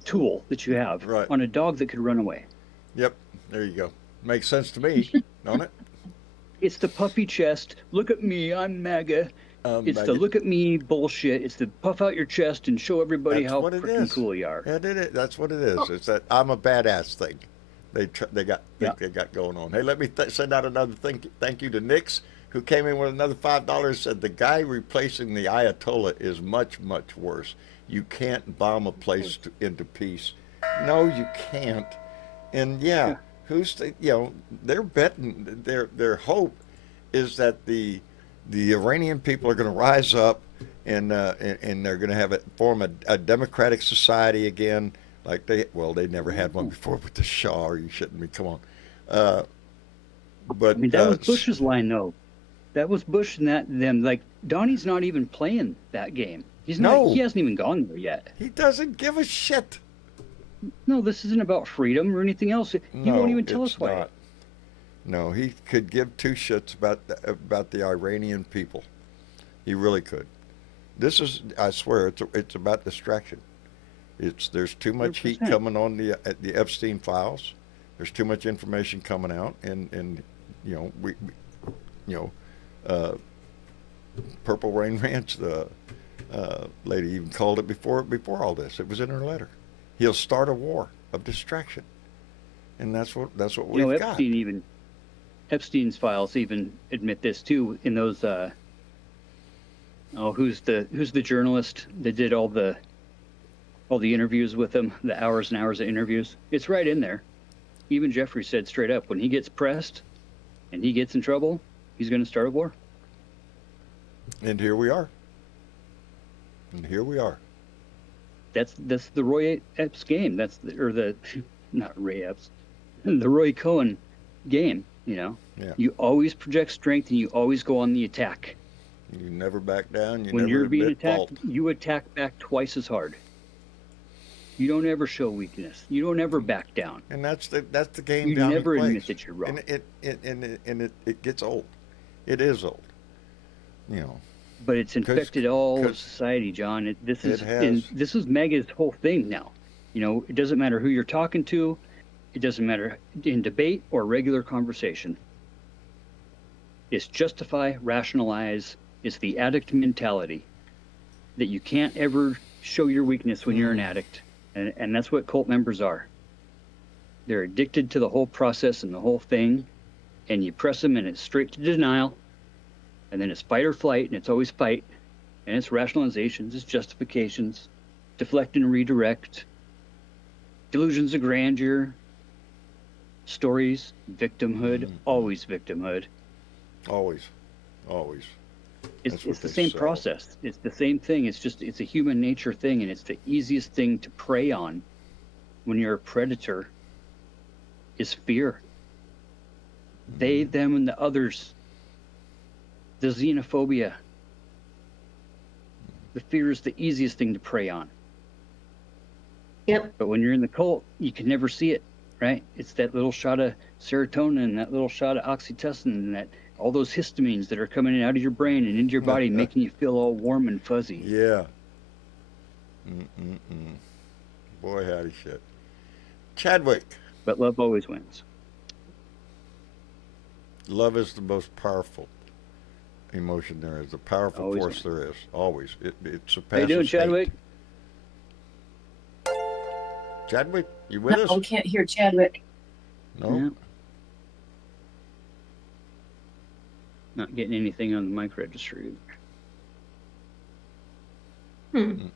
tool that you have Right. on a dog that could run away? Yep. There you go. Makes sense to me, don't it? It's the puffy chest. Look at me, I'm MAGA. It's the look at me bullshit. It's the puff out your chest and show everybody That's how what it freaking is. cool you are. Yeah, that's what it is. It's that I'm a badass thing. They got going on. Hey, let me send out another thank you to Nix, who came in with another $5. Said the guy replacing the Ayatollah is much worse. You can't bomb a place into peace. No, you can't. And they're betting their hope is that the Iranian people are going to rise up and they're going to form a democratic society again, like they never had one before with the Shah. Are you shitting me? Come on. But I mean, that was Bush's line, though. That was Bush and them. Like, Donnie's not even playing that game. He's not. No. He hasn't even gone there yet. He doesn't give a shit. No, this isn't about freedom or anything else. He won't even tell us why. Not. No, he could give 2 shits about the Iranian people. He really could. This is, I swear, it's about distraction. There's too much 100%. Heat coming on the Epstein files. There's too much information coming out, and Purple Rain Ranch, the lady even called it before all this. It was in her letter. He'll start a war of distraction, and that's what we've got. Epstein's files even admit this too. In those, who's the journalist that did all the interviews with him, the hours and hours of interviews? It's right in there. Even Jeffrey said straight up, when he gets pressed and he gets in trouble, he's going to start a war. And here we are. That's the Roy Epps game. Not Ray Epps, the Roy Cohen game. Yeah. You always project strength and you always go on the attack. You never back down. When you're being attacked, fault. You attack back twice as hard. You don't ever show weakness. You don't ever back down. And that's the game. You Downey never plays. admit that you're wrong. And it gets old. It is old. But it's infected all of society, John. This is Mega's whole thing now. It doesn't matter who you're talking to. It doesn't matter in debate or regular conversation. It's justify, rationalize. It's the addict mentality that you can't ever show your weakness when you're an addict. And that's what cult members are. They're addicted to the whole process and the whole thing. And you press them and it's straight to denial. And then it's fight or flight, and it's always fight. And it's rationalizations, it's justifications, deflect and redirect, delusions of grandeur, stories, victimhood, always victimhood. Always. It's the same process. It's the same thing. It's a human nature thing, and it's the easiest thing to prey on when you're a predator is fear. They, them, and the others. The xenophobia. The fear is the easiest thing to prey on. Yep. But when you're in the cult, you can never see it, right? It's that little shot of serotonin, that little shot of oxytocin, and that all those histamines that are coming out of your brain and into your body, making you feel all warm and fuzzy. Yeah. Boy, howdy shit. Chadwick. But love always wins. Love is the most powerful emotion there is, the powerful always force there is. Always. It surpasses How you doing, Chadwick? hate. Chadwick, you with us? No, can't hear Chadwick. No? Yeah. Not getting anything on the mic register either.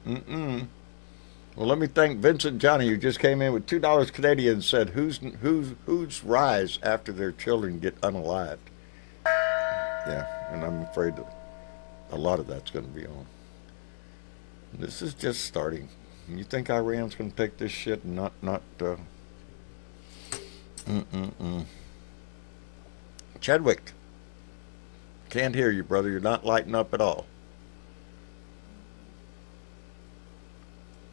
Well, let me thank Vincent Johnny, who just came in with $2 Canadian and said, who's rise after their children get unalived? Yeah, and I'm afraid a lot of that's going to be on. This is just starting. You think Iran's going to take this shit and not Chadwick, can't hear you, brother. You're not lighting up at all.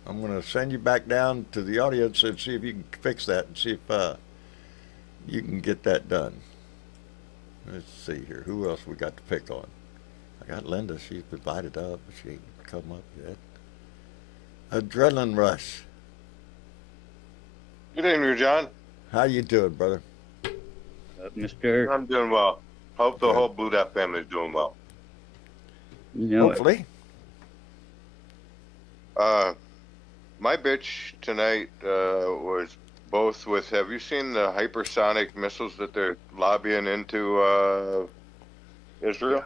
I'm going to send you back down to the audience and see if you can fix that and see if you can get that done. Let's see here. Who else we got to pick on? I got Linda. She's invited up, but she ain't come up yet. Adrenaline Rush. Good evening, John. How you doing, brother? Mr. I'm doing well. Hope the Good. whole Blue Dot family is doing well. You know, Hopefully. My bitch tonight was both with, have you seen the hypersonic missiles that they're lobbying into Israel?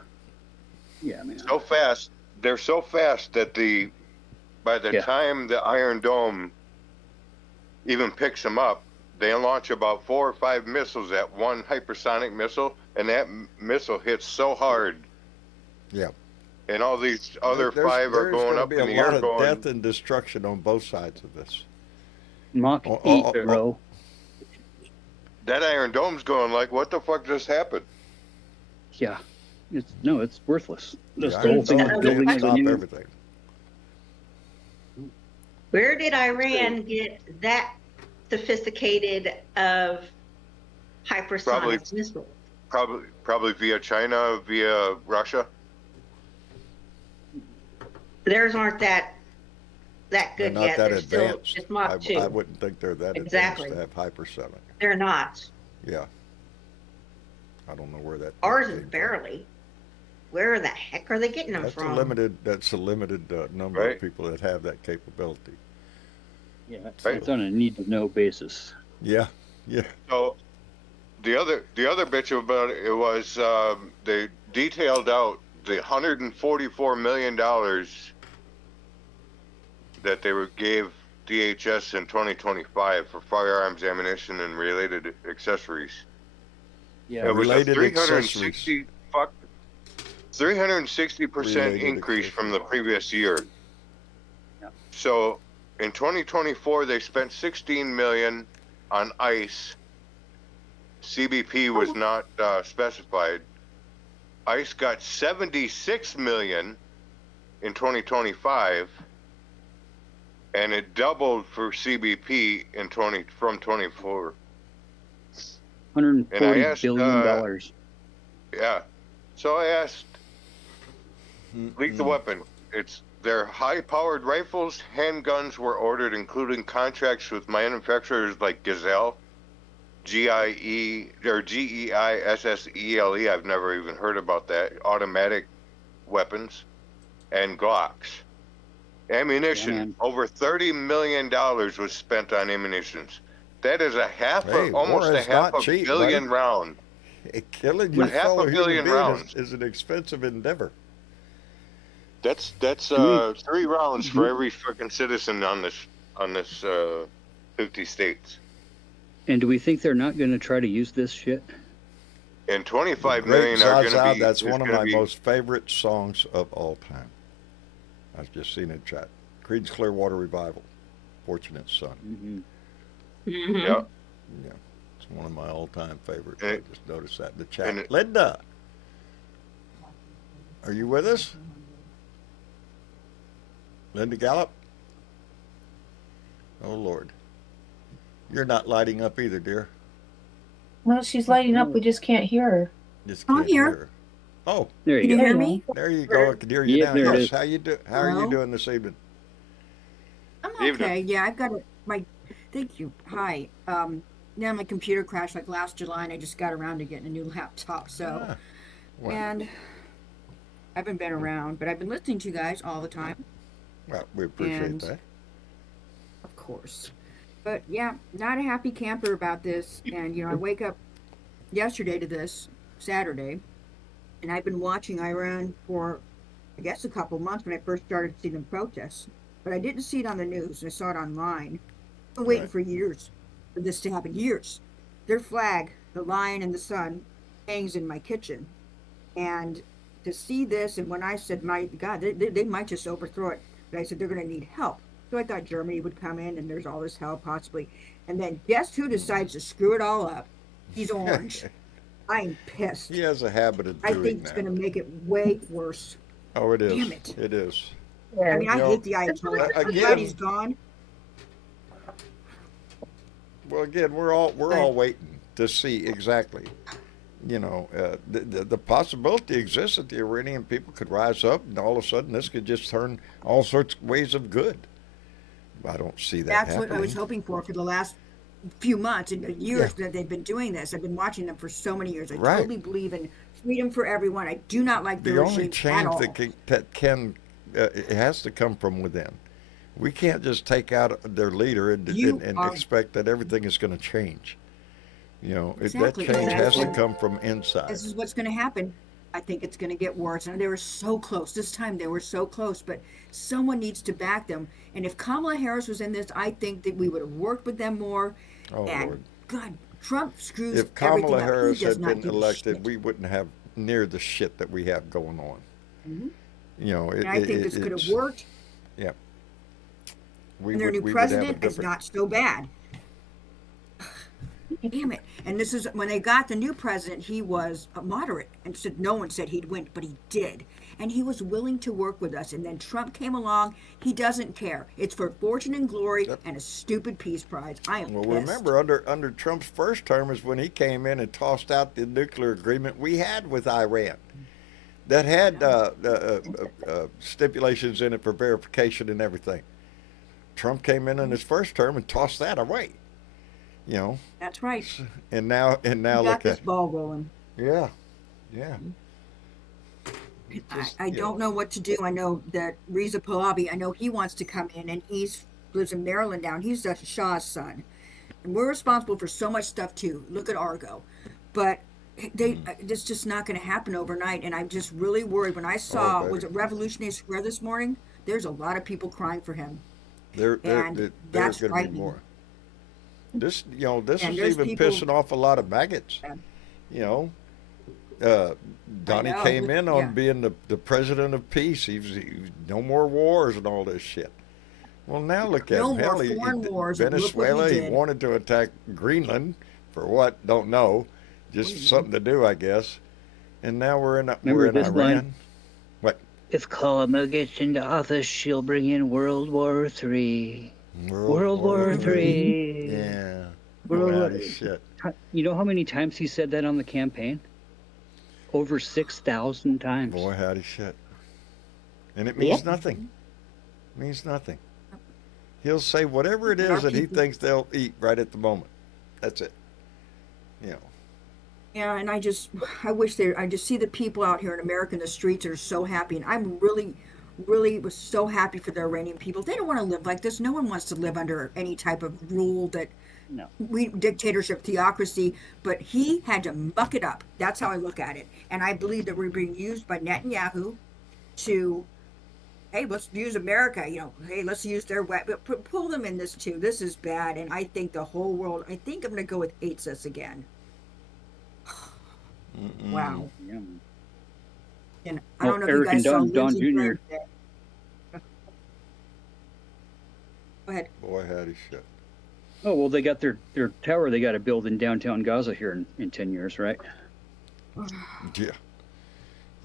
yeah, man. So fast. They're so fast that by the Yeah. time the Iron Dome even picks them up, they launch about 4 or 5 missiles at one hypersonic missile, and that missile hits so hard. Yeah. And all these other There's- 5 are there's going gonna up be in a the lot air of going. death and destruction on both sides of this. Mach Oh, 8, oh, oh, bro. That Iron Dome's going like, what the fuck just happened? Yeah. It's worthless. Just Yeah, the I whole thing don't is think building they as a stop new. everything. Where did Iran get that sophisticated of hypersonic missiles? Probably via China, via Russia. Theirs aren't that They're good not yet. that They're still advanced. just Mach 2. I wouldn't think they're that Exactly. advanced to have hypersonic. They're not. Yeah. I don't know where that Ours came is from. barely. Where the heck are they getting them That's from? That's a limited number Right. of people that have that capability. Yeah, it's, Right. it's on a need-to-know basis. Yeah. Yeah. So the other bitch about it was they detailed out the $144 million that they gave DHS in 2025 for firearms, ammunition, and related accessories. Yeah. It was a Related 360 360% Related increase from the accessories. previous year. Yeah. So in 2024 they spent 16 million on ICE. CBP was not specified. ICE got 76 million in 2025, and it doubled for CBP in from 24. $140 And I asked, billion. Yeah. So I asked Lethal Weapon. It's their high-powered rifles, handguns were ordered, including contracts with manufacturers like Gazelle, GEISSELE. I've never even heard about that. Automatic weapons and Glocks. Ammunition. Yeah, man. Over $30 million was spent on ammunitions. That is Hey, war almost a is half not a cheap, billion buddy. round. Killing your With half a fellow human billion being rounds. is an expensive endeavor. That's 3 rounds for every fucking citizen on this 50 states. And do we think they're not going to try to use this shit? And 25 Great million are going Zaza, to be. that's is one of gonna my be- most favorite songs of all time. I've just seen it in chat. Creed's Clearwater Revival, Fortunate Son. Mm-hmm. Mhm. Yeah. Yeah, it's one of my all-time favorites. And I it- just noticed that in the chat. and it- Linda, are you with us? Linda Gallup? Oh, Lord. You're not lighting up either, dear. No, she's lighting up. We just can't hear her. Just I'm can't here. hear her. Oh, There Can you you go. hear me? there you go. I can hear you Yeah, now. there it Yes. is. How you do? How are you Hello? doing this evening? I'm Evening. okay. Yeah, I've got my. Thank you. Hi. Now my computer crashed like last July, and I just got around to getting a new laptop. So, Ah, well, and I haven't been around, but I've been listening to you guys all the time, well, we appreciate and- that. of course. But yeah, not a happy camper about this. And I wake up yesterday to this Saturday, and I've been watching Iran for, I guess, a couple months when I first started seeing the protests. But I didn't see it on the news. I saw it online. I've been waiting Right. for years for this to happen. Years. Their flag, the lion and the sun, hangs in my kitchen. And to see this, and when I said, my God, they might just overthrow it, but I said they're going to need help. So I thought Germany would come in, and there's all this help possibly. And then guess who decides to screw it all up? He's orange. I'm pissed. He has a habit of I doing think it's that. going to make it way worse. Oh, it is. Damn it. It is. I mean, I You know, hate the Ayatollah. I'm again- glad he's gone. Well, again, we're all waiting to see exactly. You know, the possibility exists that the Iranian people could rise up, and all of a sudden this could just turn all sorts of ways of good. I don't see that That's happening. what I was hoping for the last few months and years that they've been doing this. I've been watching them for so many years. I Right. totally believe in freedom for everyone. I do not like The the only regime at change all. that can it has to come from within. We can't just take out their leader and expect that everything is going to change. You know, Exactly. that change has to Exactly. come from inside. This is what's going to happen. I think it's going to get worse. And they were so close. This time they were so close, but someone needs to back them. And if Kamala Harris was in this, I think that we would have worked with them more. Oh, and Lord. God, Trump screws If everything Kamala up. Harris He does had not been give a elected, shit. we wouldn't have near the shit that we have going on. You know, And I think this could have worked. Yeah. And their new we would have a president is different- not so bad. Damn it. And this is when they got the new president, he was a moderate and said no one said he'd win, but he did. And he was willing to work with us. And then Trump came along. He doesn't care. It's for fortune and glory and a stupid peace prize. I am Well, pissed. remember, under Trump's first term is when he came in and tossed out the nuclear agreement we had with Iran that had stipulations in it for verification and everything. Trump came in his first term and tossed that away. You know, That's right. and now We look got this at ball rolling. yeah. I don't know what to do. I know that Reza Pahlavi, I know he wants to come in, and lives in Maryland now. He's the Shah's son. And we're responsible for so much stuff too. Look at Argo. But it's just not going to happen overnight. And I'm just really worried. When I saw, baby. was it Revolutionary Square this morning? There's a lot of people crying for him. There's that's going to be frightening. more. This And is there's even people- pissing off a lot of maggots. Yeah. You know, Donnie know, came in on yeah. being the president of peace. He was no more wars and all this shit. Well, now look at No him. more Hell, foreign wars, and look what he Venezuela. He did. wanted to attack Greenland for what? Don't know. Just something to do, I guess. And now we're in Remember this Iran. line? What? If Kalama gets into office, she'll bring in World War III. World War III. Yeah. World Boy, War- howdy shit. You know how many times he said that on the campaign? Over 6,000 times. Boy, howdy shit. And it means nothing. Means nothing. He'll say whatever it is that he thinks they'll eat right at the moment. That's it. You know. Yeah, and I just see the people out here in America in the streets are so happy, and I'm really was so happy for the Iranian people. They don't want to live like this. No one wants to live under any type of rule that No. dictatorship, theocracy, but he had to muck it up. That's how I look at it. And I believe that we're being used by Netanyahu to, hey, let's use America, hey, let's use their weapon, pull them in this too. This is bad. And I think the whole world, I think I'm going to go with hates us again. Wow. Yeah. And I don't know Eric if and you guys saw Don Lindsey Jr. Graham today. Go ahead. Boy, howdy shit. Oh, well, they got their tower they got to build in downtown Gaza here in 10 years, right? Yeah.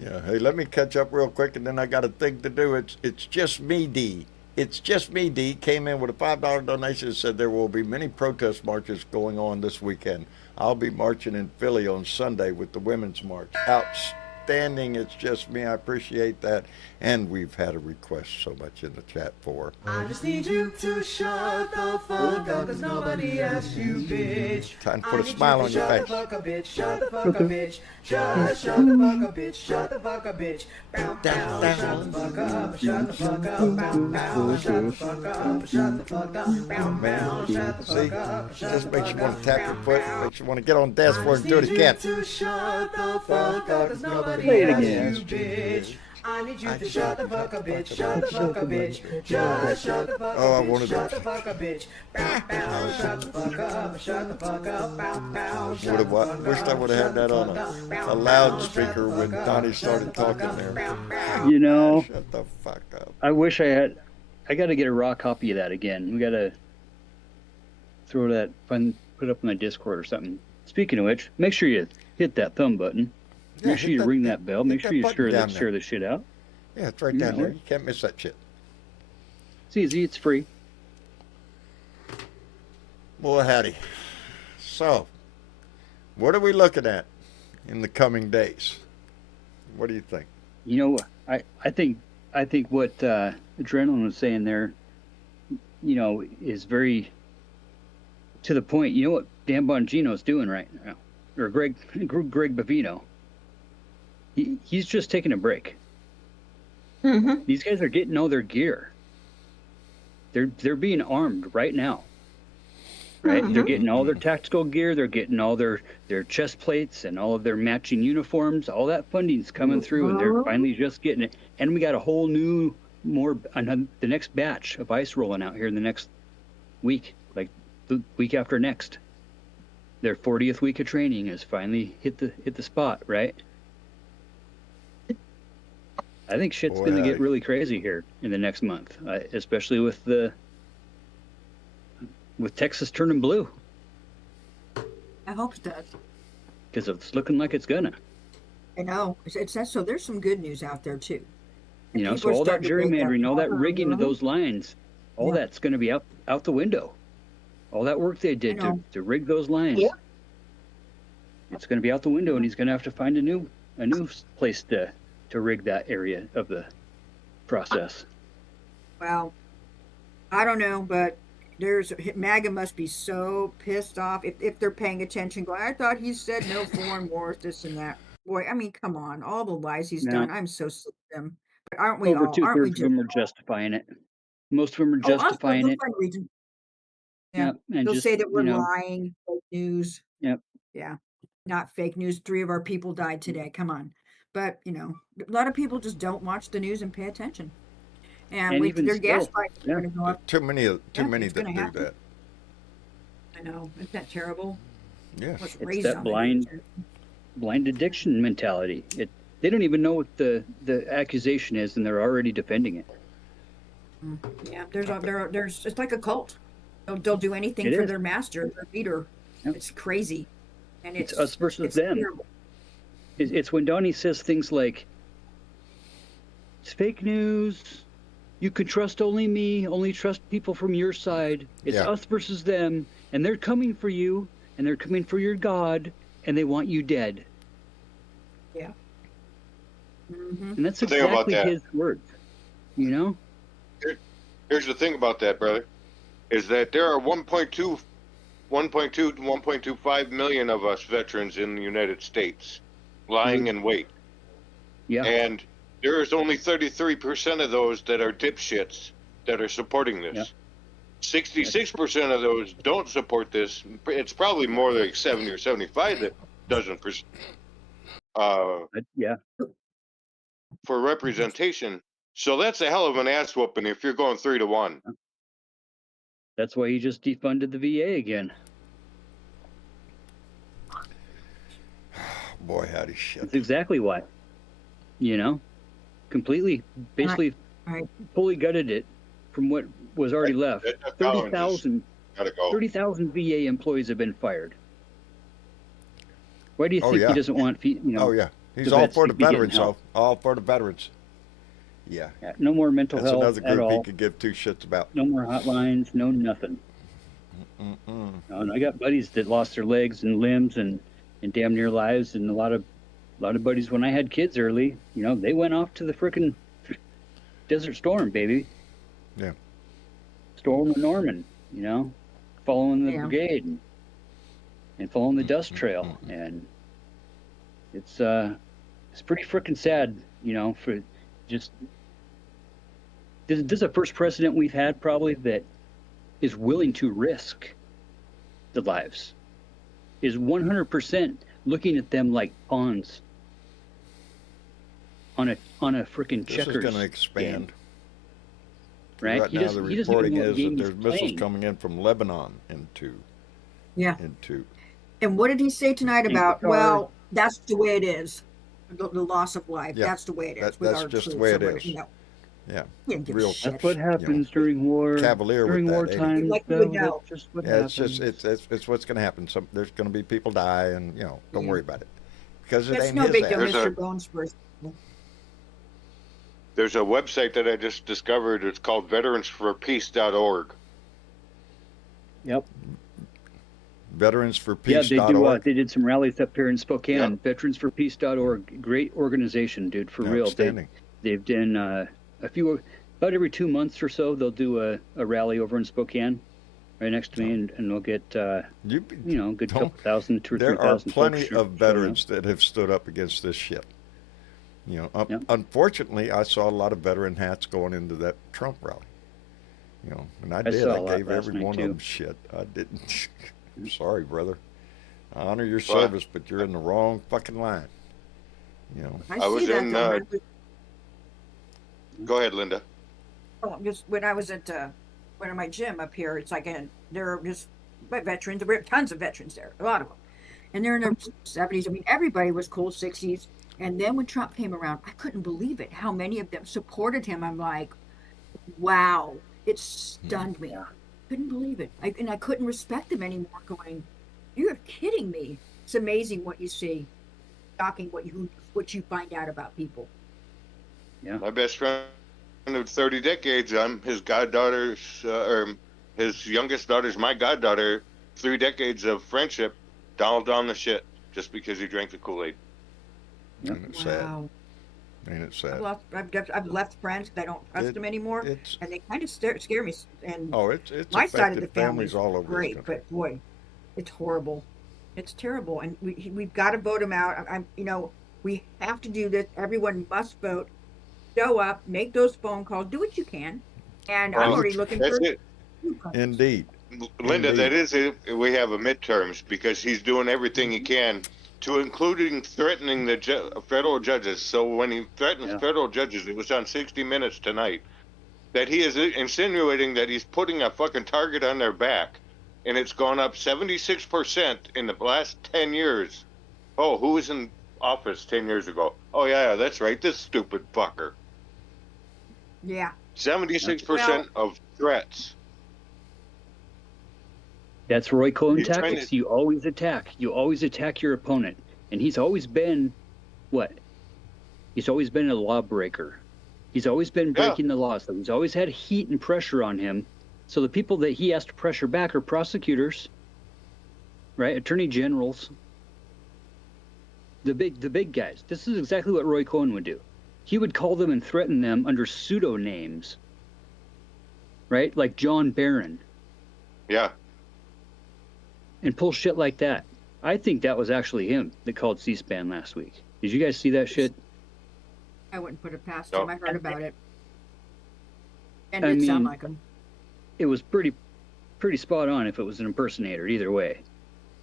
Yeah. Hey, let me catch up real quick, and then I got a thing to do. It's just me, D. It's just me, D. Came in with a $5 donation and said there will be many protest marches going on this weekend. I'll be marching in Philly on Sunday with the Women's March. Outstanding. It's just me. I appreciate that. And we've had a request so much in the chat for. I just need you to shut the fuck up, cause nobody asked you, bitch. Time to put a smile on your face. Shut the fuck up, bitch. Shut the fuck up, bitch. Just shut the fuck up, bitch. Shut the fuck up, bitch. Bow, bow, shut the fuck up. Shut the fuck up. Bow, bow, shut the fuck up. Shut the fuck up. Bow, bow, shut the See, fuck up. just makes you want to tap your foot, makes you want to get on the dance floor and do it again. To shut the fuck up, cause nobody Play it asked again. you, bitch. I need you to shut the fuck up, bitch. Shut the fuck up, bitch. Just shut the fuck up, Oh, I bitch. wanted Shut to- the fuck up, bitch. Bow, bow. Shut the fuck up. Shut the fuck up. Bow, bow. Shut Would've the wa- fuck wished I up. would've had Shut the that on fuck a up. Bow, loudspeaker bow. when Shut the Donnie fuck started up. Shut the fuck talking up. there. Bow, bow. You know, Shut the fuck up. I wish I got to get a raw copy of that again. We got to throw that, put it up on the Discord or something. Speaking of which, make sure you hit that thumb button. Yeah, Make sure hit you that- ring that bell. hit Make that sure you button share down share there. the shit out. Yeah, it's right You down know there. it. You can't miss that shit. It's easy. It's free. Boy, howdy. So, what are we looking at in the coming days? What do you think? You know, I think what Adrenaline was saying there, you know, is very to the point. You know what Dan Bongino's doing right now, or Greg Bavino. He's just taking a break. Mm-hmm. These guys are getting all their gear. They're being armed right now. Right? They're getting all their tactical gear, they're getting all their chest plates and all of their matching uniforms. All that funding's coming through and they're finally just getting it. And we got a whole new the next batch of ice rolling out here in the next week, like the week after next. Their 40th week of training has finally hit the spot, right? I think shit's Boy, going to get howdy. really crazy here in the next month, especially with Texas turning blue, I hope it does. because it's looking like it's gonna. I know. That's so there's some good news out there too. You know, People so are all that starting to wake up. gerrymandering, all that rigging of those lines, all Yeah. that's going to be out the window. All that work they did know. to rig those lines, Yeah. it's going to be out the window, and he's going to have to find a new place to rig that area of the process. Well, I don't know, but MAGA must be so pissed off if they're paying attention. Going, I thought he said no foreign wars, this and that. Boy, I mean, come on, all the lies he's No. done. I'm so sick of them. But aren't we Over all? Aren't we 2/3 of just? them are justifying it. Most of them are Oh, us, justifying they'll it. find reason. Yeah, Yep, and they'll just, say that we're you know, lying, fake news. Yep. Yeah, not fake news. 3 of our people died today. Come on. But you know, a lot of people just don't watch the news and pay attention. And even their gas still, prices yeah. are going to go up. Too many Yeah, that it's gonna do happen. that. I know. Isn't that terrible? Yeah. What's It's raised that on blind addiction mentality. They don't even know what the accusation is, and they're already defending it. Yeah, there's it's like a cult. They'll do anything It for is. their master, their leader. Yep. It's crazy, and It's us versus it's them. terrible. It's when Donnie says things like, "It's fake news. You can trust only me. Only trust people from your side. It's Yeah. us versus them, and they're coming for you, and they're coming for your God, and they want you dead." Yeah. Mm-hmm. And that's The thing about exactly that- his words. You know? Here's the thing about that, brother, is that there are 1.2 to 1.25 million of us veterans in the United States lying in wait. Yeah. And there is only 33% of those that are dipshits that are supporting this. Yeah. 66% of those don't support this. It's probably more like 70 or 75 that doesn't Yeah. for representation. So that's a hell of an ass whooping if you're going 3-1. That's why he just defunded the VA again. Boy, howdy shit. That's exactly why. You know? Completely, basically, Right. fully gutted it from what was already left. That Collins has 30,000 gotta go. 30,000 VA employees have been fired. Why do you Oh, think yeah. he doesn't want, Oh yeah, he's the all vets for to the be getting veterans, help. though. All for the veterans. Yeah, no more mental that's health another at group he all? could give two shits about. No more hotlines, no nothing. And I got buddies that lost their legs and limbs and damn near lives, and a lot of buddies when I had kids early, you know, they went off to the frickin' Desert Storm, baby. Yeah. Storm and Norman, you know, following the Yeah. brigade and following the dust trail, and it's pretty frickin' sad, you know, for just this is the first president we've had probably that is willing to risk the lives, is 100% looking at them like pawns on a freaking This checkers is going to expand. game, right? Right He now, doesn't, the he doesn't even reporting know what is that game there's he's missiles playing. coming in from Lebanon into. And what did he say tonight And about? Qatar. Well, that's the way it is. The loss of life. Yeah, That's the way it is with that's our just the troops way or it whatever, is. you know. Yeah, He didn't give a real. shit. That's what happens during war. Cavalier with during that, wartime. Like you would That's know. just what Yeah, happens. it's what's going to happen. There's going to be people die, and don't Yeah. worry about it because it That's ain't no his big deal, ass. There's Mr. a- Bonesworth. There's a website that I just discovered. It's called veteransforpeace.org. Yep. Veteransforpeace.org. Yeah, they do. They did some rallies up here in Spokane. Yep. Veteransforpeace.org. Great organization, dude. For real. Outstanding. They've done a few, about every 2 months or so, they'll do a rally over in Spokane, right next to me, and we'll get a good couple thousand, 2 or There 3,000 are plenty folks of showing up. veterans that have stood up against this shit. Yep. Unfortunately, I saw a lot of veteran hats going into that Trump rally. And I did. saw a I lot gave last every night, one too. of them shit. I didn't. I'm sorry, brother. I honor your Well, service, but you're in the wrong fucking line. I I was see that in, though. Go ahead, Linda. Just when I was at one of my gym up here, it's like there are just veterans. There were tons of veterans there, a lot of them, and they're in their 70s. I mean, everybody was cool 60s. And then when Trump came around, I couldn't believe it. How many of them supported him? I'm like, wow, it stunned me. Couldn't believe it. I couldn't respect them anymore. Going, you're kidding me. It's amazing what you see. Shocking what you find out about people. My best friend of 30 decades. I'm his goddaughter's, or his youngest daughter's my goddaughter. 3 decades of friendship, down the shit just because he drank the Kool-Aid. Ain't it sad? Wow. Ain't it sad? I've left friends because I don't trust them anymore, It's and they kind of scare me. And it's my side of affected the family families all over this great, country. but boy, it's horrible. It's terrible, and we've got to vote him out. We have to do this. Everyone must vote. Show up, make those phone calls, do what you can, and I'm Well, already looking that's for. it. Indeed. Linda, Indeed. that is it. We have a midterms because he's doing everything he can to including threatening the federal judges. So when he threatens federal judges, it was on 60 Minutes tonight, that he is insinuating that he's putting a fucking target on their back, and it's gone up 76% in the last 10 years. Oh, who was in office 10 years ago? Oh, yeah, that's right, this stupid fucker. Yeah. 76% of threats. That's Roy Cohn He's trying tactics. to- You always attack. You always attack your opponent. And he's always been what? He's always been a lawbreaker. He's always been breaking the laws. So he's always had heat and pressure on him. So the people that he has to pressure back are prosecutors, right? Attorney generals. The big guys. This is exactly what Roy Cohn would do. He would call them and threaten them under pseudonames, right? Like John Barron. Yeah. And pull shit like that. I think that was actually him that called C-SPAN last week. Did you guys see that shit? I wouldn't put it past No. him. I heard about it, and I it sound mean, like him. It was pretty spot on if it was an impersonator either way.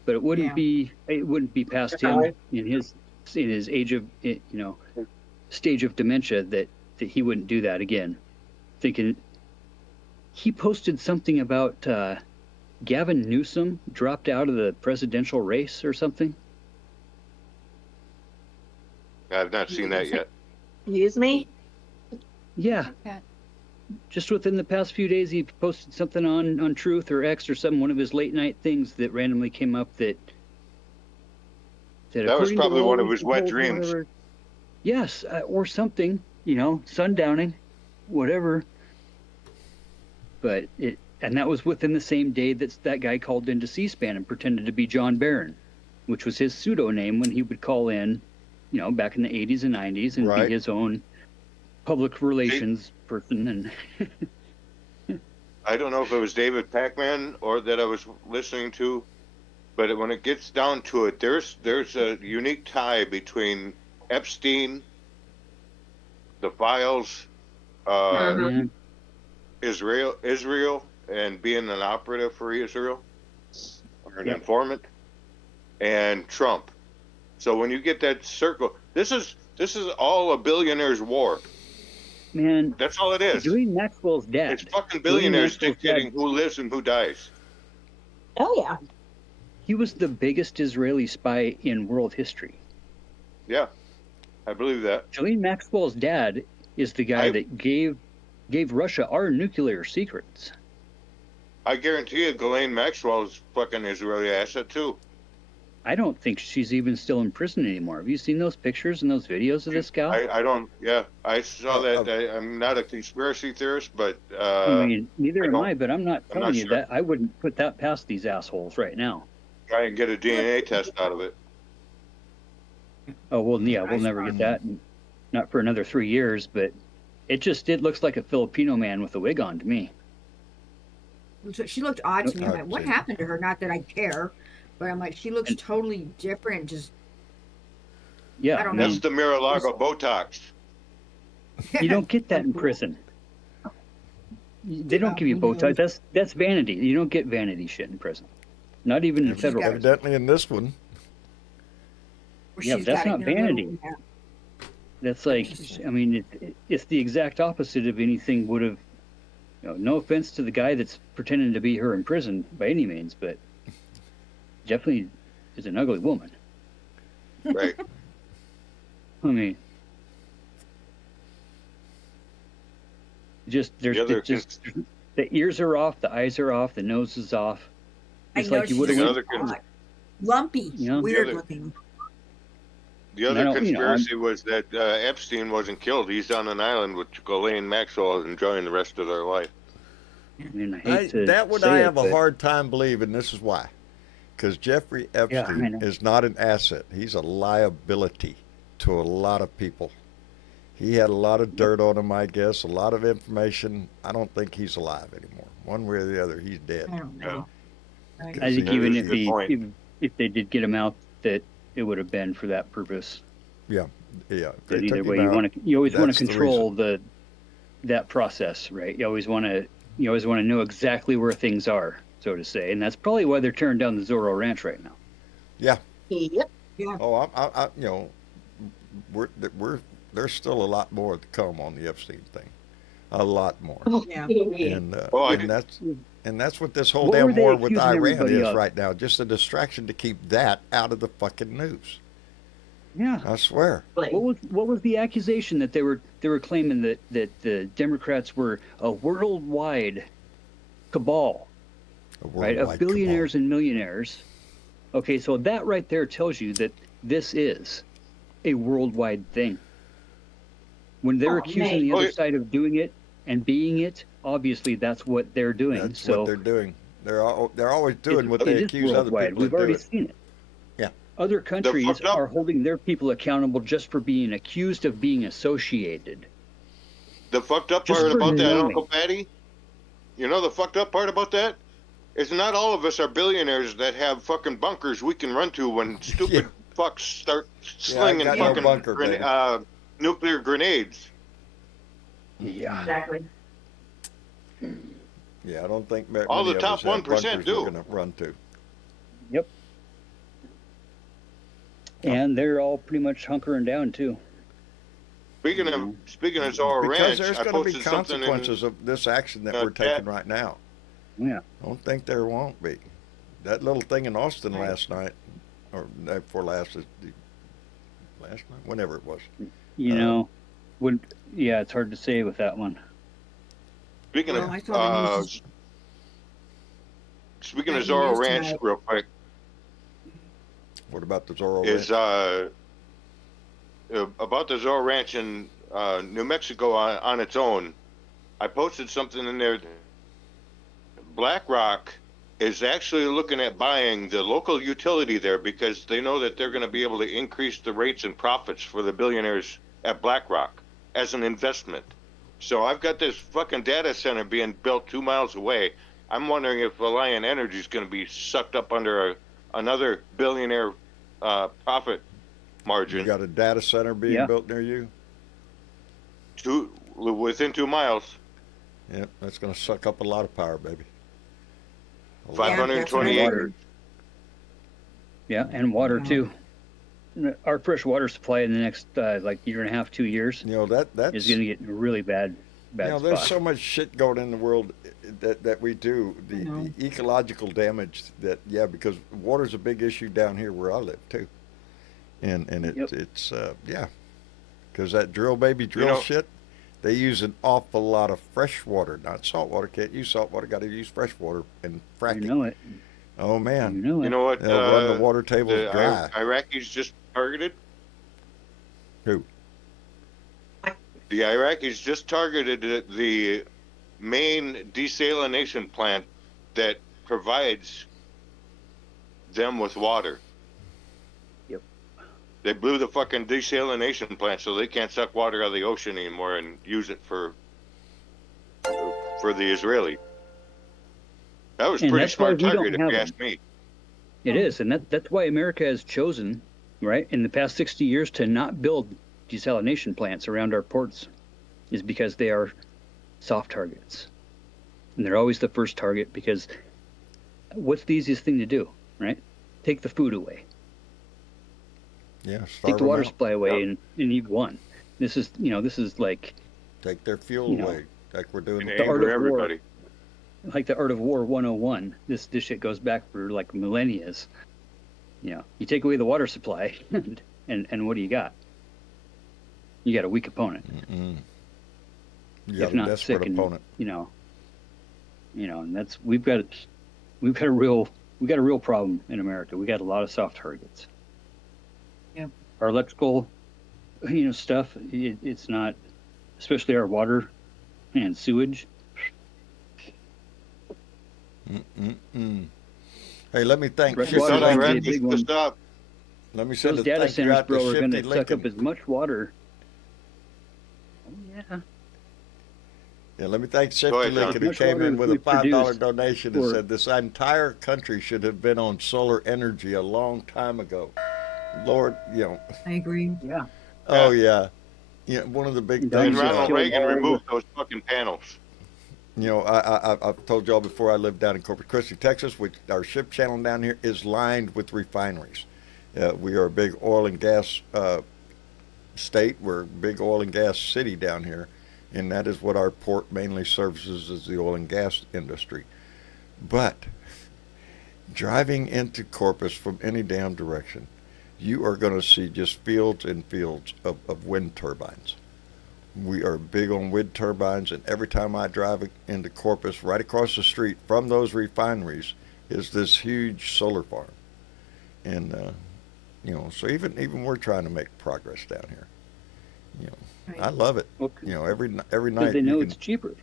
But it wouldn't be past him in his age of stage of dementia that he wouldn't do that again. Thinking he posted something about Gavin Newsom dropped out of the presidential race or something. I've not seen that yet. Excuse me? Yeah. Just within the past few days, he posted something on Truth or X or some one of his late night things that randomly came up that That was according to probably all one of these his wet polls or dreams. whatever- Yes, or something, sundowning, whatever. But and that was within the same day that guy called into C-SPAN and pretended to be John Barron, which was his pseudonym when he would call in, back in the 80s and 90s and Right. be his own public relations person. And I don't know if it was David Pacman or that I was listening to, but when it gets down to it, there's a unique tie between Epstein, the files, yeah. Israel, and being an operative for Israel or an Yep. informant, and Trump. So when you get that circle, this is This is all a billionaire's war. Man, That's all it is. Ghislaine Maxwell's dad. It's fucking Ghislaine billionaires Maxwell's dictating dad, who lives and who dies. Oh yeah. he was the biggest Israeli spy in world history. Yeah, I believe that. Ghislaine Maxwell's dad is the guy that gave Russia our nuclear secrets. I guarantee you, Ghislaine Maxwell's fucking Israeli asset too. I don't think she's even still in prison anymore. Have you seen those pictures and those videos of this gal? I don't. Yeah, I saw that. I'm not a conspiracy theorist, but I mean, neither am I. But I'm not telling not you sure. that. I wouldn't put that past these assholes right now. try and get a DNA test out of it. Oh well, yeah, we'll never get that. Not for another 3 years. But it looks like a Filipino man with a wig on to me. She looked odd to me. I'm like, what happened to her? Not that I care, but I'm like, she looks totally different. Just Yeah, I don't That's know. the Mar-a-Lago Botox. You don't get that in prison. They don't give you Botox. That's vanity. You don't get vanity shit in prison. Not even in federal prison. Evidently in this one. Yeah, but that's not vanity. That's like, I mean, it's the exact opposite of anything would have. No offense to the guy that's pretending to be her in prison by any means, but definitely is an ugly woman. Right. I mean, the ears are off, the eyes are off, the nose is off. It's like you would have lumpy, weird looking. The other conspiracy was that Epstein wasn't killed. He's on an island with Ghislaine Maxwell enjoying the rest of their life. I mean, I have a hard time believing. This is why. Because Jeffrey Epstein is not an asset. He's a liability to a lot of people. He had a lot of dirt on him, I guess, a lot of information. I don't think he's alive anymore. One way or the other, he's dead. I don't know. I think even if they did get him out, that it would have been for that purpose. Yeah. But either way, you always want to control that process, right? You always want to know exactly where things are, so to say, and that's probably why they're tearing down the Zorro Ranch right now. Yeah. Yep. Yeah. Oh, there's still a lot more to come on the Epstein thing, a lot more. Yeah. And that's what this whole damn war with Iran is right now. Just a distraction to keep that out of the fucking news. Yeah, I swear. What was the accusation that they were claiming that the Democrats were a worldwide cabal, right, of billionaires and millionaires? Okay, so that right there tells you that this is a worldwide thing. When they're accusing the other side of doing it and being it, obviously that's what they're doing. That's what they're doing. They're always doing what they accuse other people of doing. We've already seen it. Yeah. Other countries are holding their people accountable just for being accused of being associated. The fucked up part about that, Uncle Patty, the fucked up part about that is not all of us are billionaires that have fucking bunkers we can run to when stupid fucks start slinging fucking nuclear grenades. Yeah. Exactly. Yeah, I don't think all the top 1% do. We're gonna run to. Yep. And they're all pretty much hunkering down too. Speaking of Zorro Ranch, because there's going to be consequences of this action that we're taking right now. Yeah. I don't think there won't be. That little thing in Austin last night, or night before last night, whenever it was. It's hard to say with that one. Speaking of Zorro Ranch, real quick. What about the Zorro Ranch? About the Zorro Ranch in New Mexico on its own. I posted something in there. BlackRock is actually looking at buying the local utility there because they know that they're going to be able to increase the rates and profits for the billionaires at BlackRock as an investment. So I've got this fucking data center being built 2 miles away. I'm wondering if Alliant Energy is going to be sucked up under another billionaire profit margin. You got a data center being built near you? Within 2 miles. Yep, that's going to suck up a lot of power, baby. 520 acres. Yeah, and water too. our fresh water supply in the next like year and a half, 2 years You know that's is going to get in a really bad there's spot. so much shit going in the world that we do the ecological damage that because water's a big issue down here where I live too, and Yep. it's because that drill know- shit. They use an awful lot of fresh water, not salt water. Can't use salt water. Got to use fresh water and You fracking. know it. Oh You man, know it. You know what? they'll run the water tables the dry. Iraqis just targeted? Who? The Iraqis just targeted the main desalination plant that provides them with water. Yep. They blew the fucking desalination plant so they can't suck water out of the ocean anymore and use it for the Israeli. That was And pretty that's why smart we don't target if have you them. ask me. It is, and that's why America has chosen, right, in the past 60 years to not build desalination plants around our ports, is because they are soft targets. And they're always the first target because what's the easiest thing to do, right? Take the food away. Yeah, Take starve the 'em water out. supply away, and you've won. This is like Take their fuel you know, away, like we're doing. And with the art anger of war. everybody. like the Art of War 101. This shit goes back for like millennia. You take away the water supply, and what do you got? You got a weak opponent. Mm-mm. You If got a not desperate sick, and opponent. and that's we've got a real problem in America. We got a lot of soft targets. Yep. Our electrical, stuff. It's not, especially our water and sewage. Mm-mm-mm. Hey, let me thank Fresh You water tell lines are a Iraqis big to one. stop. Let me send Those a data thank you centers, out to bro, are going Shifty to suck Lincoln. up as much water. Oh yeah. Yeah, let me thank Shifty Go ahead, John. Lincoln who Much came water in as with a we $5 produce donation and for- said this entire country should have been on solar energy a long time ago. Lord, I agree. Yeah. oh yeah. One of the big And things. And Just Ronald killed Reagan all removed those fucking panels. I've told y'all before I lived down in Corpus Christi, Texas, which our ship channel down here is lined with refineries. We are a big oil and gas state. We're a big oil and gas city down here, and that is what our port mainly services is the oil and gas industry. But driving into Corpus from any damn direction, you are going to see just fields and fields of wind turbines. We are big on wind turbines, and every time I drive into Corpus, right across the street from those refineries is this huge solar farm. And, so even we're trying to make progress down here. Right. I love it. Well, Every because night they know you it's can, cheaper.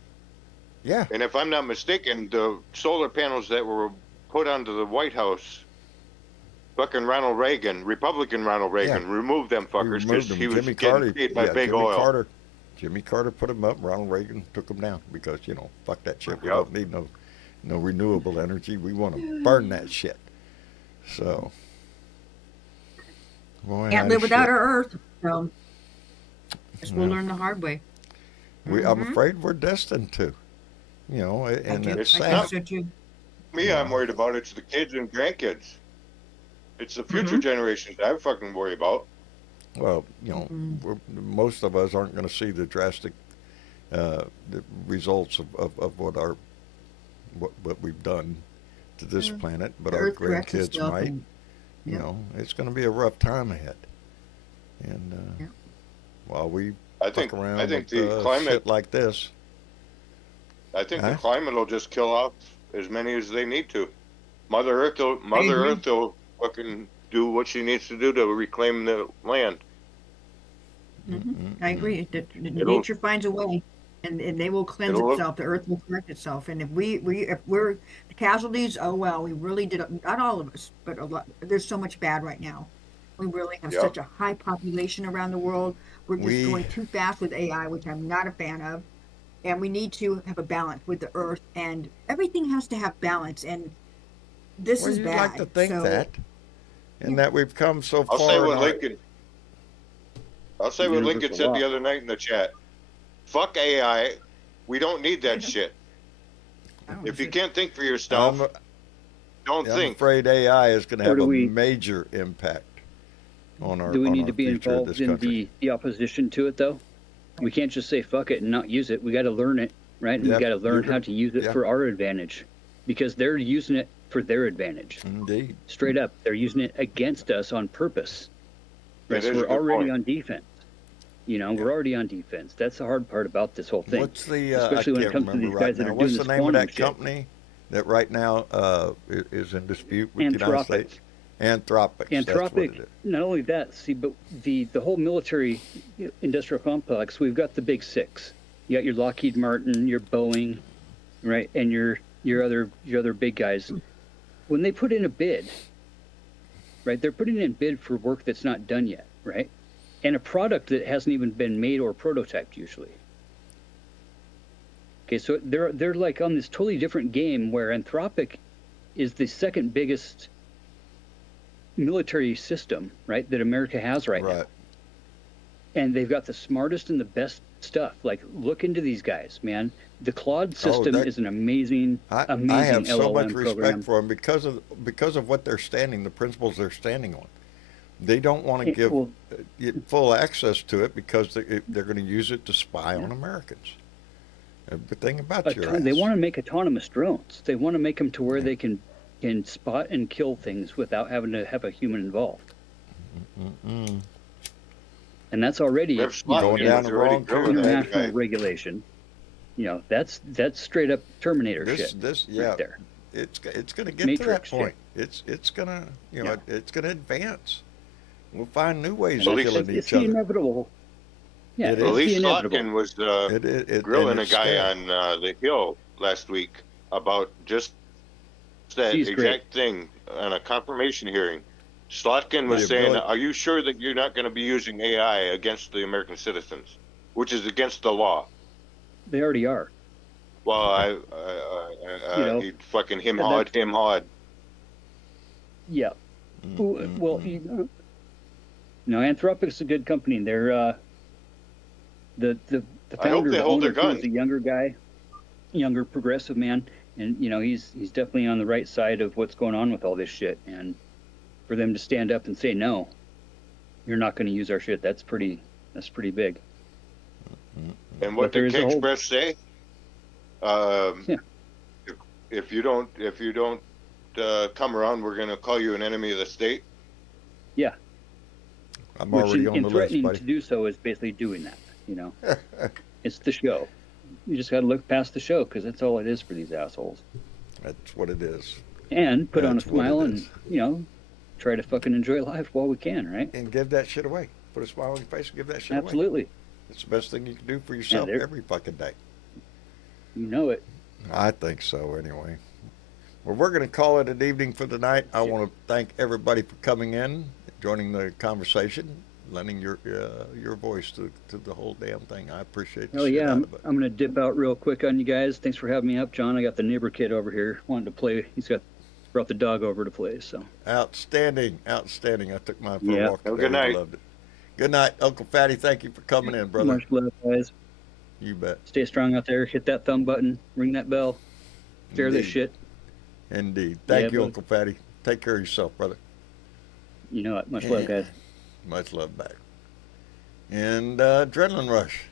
yeah, And if I'm not mistaken, the solar panels that were put onto the White House, fucking Republican Ronald Reagan, removed them we fuckers removed because them. he was Jimmy getting Carter, paid by big Jimmy oil. Jimmy Carter put them up. Ronald Reagan took them down because fuck that shit. We Yep. don't need no renewable energy. We want to burn that shit. So, boy, Can't howdy live without shit. our Earth. So, guess we'll Yeah. learn the hard way. I'm Mhm. afraid we're destined to. And I it's do. sad. I think so too. Me, I'm worried about it's the kids and grandkids. It's the future generations I fucking worry about. Well, Mhm. most of us aren't going to see the drastic the results of what we've done to this planet, but The our Earth corrects grandkids itself might. and- It's going to be a rough time ahead. And Yeah. while we I fuck think around I think with the climate shit like this, I think Huh? the climate will just kill off as many as they need to. Mother agree. Earth will fucking do what she needs to do to reclaim the land. I agree. It'll- Nature finds a way, and they will cleanse It'll- itself. The Earth will correct itself. And if we're the casualties, oh well, we really did. Not all of us, but a lot. There's so much bad right now. We really have Yep. such a high population around the world. We're just We- going too fast with AI, which I'm not a fan of. And we need to have a balance with the Earth, and everything has to have balance. And this well, is you'd bad. like to think So, that, and that we've come so I'll far. say in what our- Lincoln. I'll say what Lincoln Universal said law. the other night in the chat. Fuck AI. We don't need that shit. I don't If you know. can't think for yourself, I'm, don't I'm think. afraid AI is going to Or have do a we- major impact on our Do we on need our to be future of involved this in country. the opposition to it, though? We can't just say fuck it and not use it. We got to learn it, right? And Yeah, we got to learn you're how gonna- to use it yeah. for our advantage, because they're using it for their advantage. Indeed. Straight up, they're using it against us on purpose. That Right? So is a we're good already point. on defense. You know, we're already on defense. That's the hard part about this whole thing. What's the? Especially I when it can't comes to remember these right guys that now. are What's doing the this name of quantum that shit. company that right now is in dispute with the United Anthropic. States? Anthropic. That's what it Anthropic, is. not only that, see, but the whole military industrial complex, we've got the big six. You got your Lockheed Martin, your Boeing, right, and your other big guys. When they put in a bid, right, they're putting in a bid for work that's not done yet, right, and a product that hasn't even been made or prototyped usually. Okay, so they're like on this totally different game where Anthropic is the second biggest military system, right, that America has right now. And they've got the smartest and the best stuff. Like, look into these guys, man. The Claude system is an amazing, amazing I have so LLM much respect program. for them because of what they're standing, the principles they're standing on. They don't want to give full access to it because they're going to use it to spy on Americans. Everything about your ass. They want to make autonomous drones. They want to make them to where they can spot and kill things without having to have a human involved. And that's already going down the wrong international regulation. You know, that's straight up Terminator shit. Right there. It's going to get Matrix to that point. It's going to it's going to advance. We'll find new ways of killing each It's other. inevitable. Yeah, It it's is. Lee inevitable. Slotkin was and grilling a it's guy scary. on the Hill last week about just that He's exact great. thing on a confirmation hearing. Slotkin was The saying, ability- "Are you sure that you're not going to be using AI against the American citizens, which is against the law?" They already are. Well, You know, he fucking him and hawed. Yeah. Well, no, Anthropic's a good company. They're the I hope founder, they the hold their owner, too, guns. is a younger guy, younger progressive man, and you know he's definitely on the right side of what's going on with all this shit. And for them to stand up and say no, you're not going to use our shit. That's pretty big. And what But there did is a whole- K-Express say? If you don't come around, we're going to call you an enemy of the state. Yeah. I'm Which already on in the list, threatening buddy. to do so is basically doing that. You know, it's the show. You just got to look past the show because that's all it is for these assholes. That's what it is. And put on a That's what it smile and is. try to fucking enjoy life while we can, right? And give that shit away. Put a smile on your face and give that shit away. Absolutely. It's the best thing you can do for yourself they're- every fucking day. You know it. I think so, anyway. Well, we're going to call it an evening for tonight. I want to thank everybody for coming in, joining the conversation, lending your voice to the whole damn thing. I appreciate the Oh shit yeah, out I'm of it. gonna dip out real quick on you guys. Thanks for having me up, John. I got the neighbor kid over here wanting to play. He's brought the dog over to play. So Outstanding. I took mine for Yeah. a walk Have a today. good I night. loved it. Good night, Uncle Fatty. Thank you for coming in, brother. much love, guys. You bet. Stay strong out there. Hit that thumb button. Ring that bell. Share this Indeed. shit. Indeed. Thank Yeah, you, brother. Uncle Fatty. Take care of yourself, brother. You know it. Much love, guys. Much love back. And Adrenaline Rush.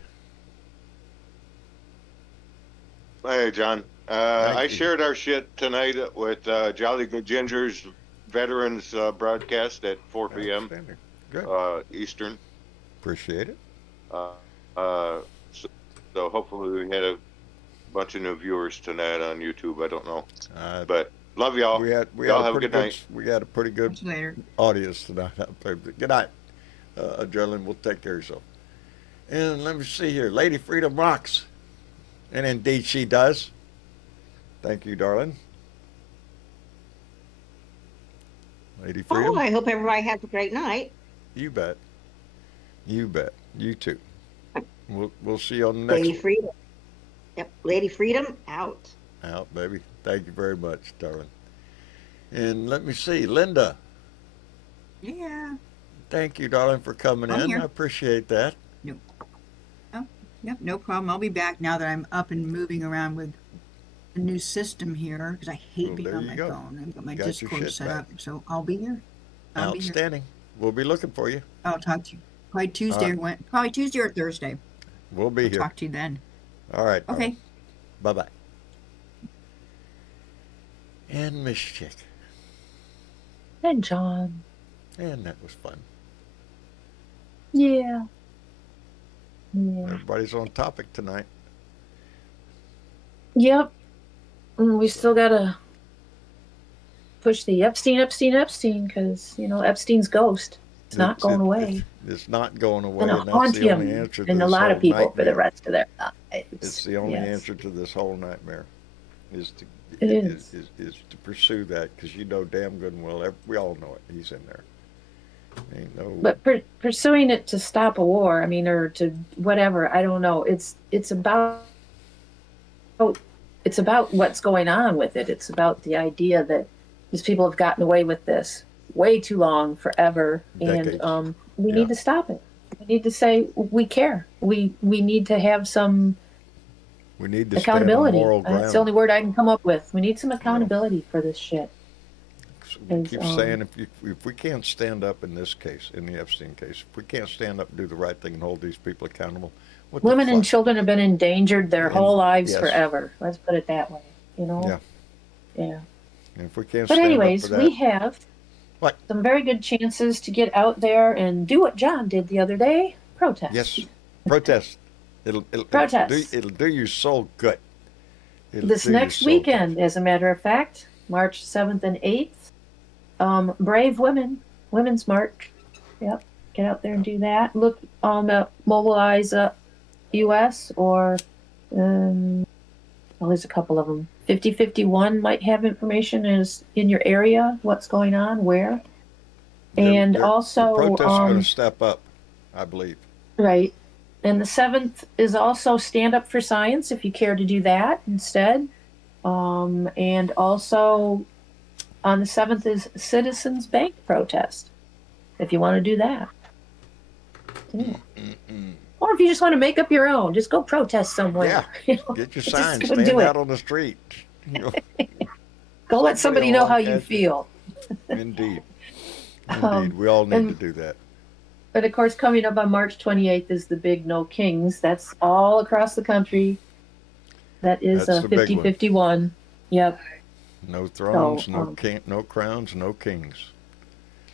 Hey, John. Thank I you. shared our shit tonight with Jolly Good Ginger's Veterans broadcast at 4 p.m. Outstanding. Good. Eastern. Appreciate it. So hopefully we had a bunch of new viewers tonight on YouTube. I don't know, but love y'all. We had Y'all a have a pretty good night. We had a pretty good Catch you later. audience tonight. Good night, Adrenaline. We'll take care of yourself. And let me see here. Lady Freedom rocks. And indeed she does. Thank you, darling. Lady Freedom. Oh, I hope everybody has a great night. You bet. You bet. You too. We'll see you on the next Lady one. Freedom. Yep, Lady Freedom out. Out, baby. Thank you very much, darling. And let me see. Linda. Yeah. Thank you, darling, for coming I'm in. here. I appreciate that. Yep, no problem. I'll be back now that I'm up and moving around with a new system here because I hate Well, being there on you my go. phone. I've got my Got your Discord shit set back. up, so I'll be here. I'll be here. Outstanding. We'll be looking for you. I'll talk to you. Probably Tuesday or Thursday. We'll be I'll here. talk to you then. All right. Okay. Bye-bye. And Miss Chick. And John. And that was fun. Yeah. Yeah. Everybody's on topic tonight. Yep. And we still gotta push the Epstein, because Epstein's ghost. It's not going away. It's not going away, And and that's haunt the only him answer to and a this lot whole of people for the nightmare. rest of their lives. It's the only Yes. answer to this whole nightmare, is to It is. is to pursue that, because you know damn good and well, we all know it. He's in there. Ain't no. But pursuing it to stop a war, or to whatever, I don't know. It's about what's going on with it. It's about the idea that these people have gotten away with this way too long, forever, Decades. and we Yeah. need to stop it. We need to say we care. We need to have some We need to accountability. stand on moral ground. That's the only word I can come up with. We need some accountability for this shit. We keep is, saying if we can't stand up in this case, in the Epstein case, if we can't stand up and do the right thing and hold these people accountable, what Women the and fuck? children have been endangered their And- whole lives yes. forever. Let's put it that way. Yeah. Yeah. And if we can't But stand anyways, up for that, we have What? some very good chances to get out there and do what John did the other day: protest. yes, protest. It'll Protest. It'll do you so good. It'll This do you next so weekend, good. as a matter of fact, March 7th and 8th, brave women's march. Yep, get out there and do that. Look at Mobilize US, or there's a couple of them. 5051 might have information in your area, what's going on, where. And also, the protests are going to step up, I believe. right. And the 7th is also Stand Up for Science, if you care to do that instead. And also on the 7th is Citizens Bank protest, if you want to do that. Yeah. Or if you just want to make up your own, just go protest somewhere. Yeah. Get your Just signs, go stand do it. out on the street. You know, Go let somebody know how you Somebody feel. Indeed. Indeed. We all need to do that. But of course, coming up on March 28th is the big No Kings. That's all across the country. That is That's the big one. 5051. Yep. No thrones, So, no crowns, no kings.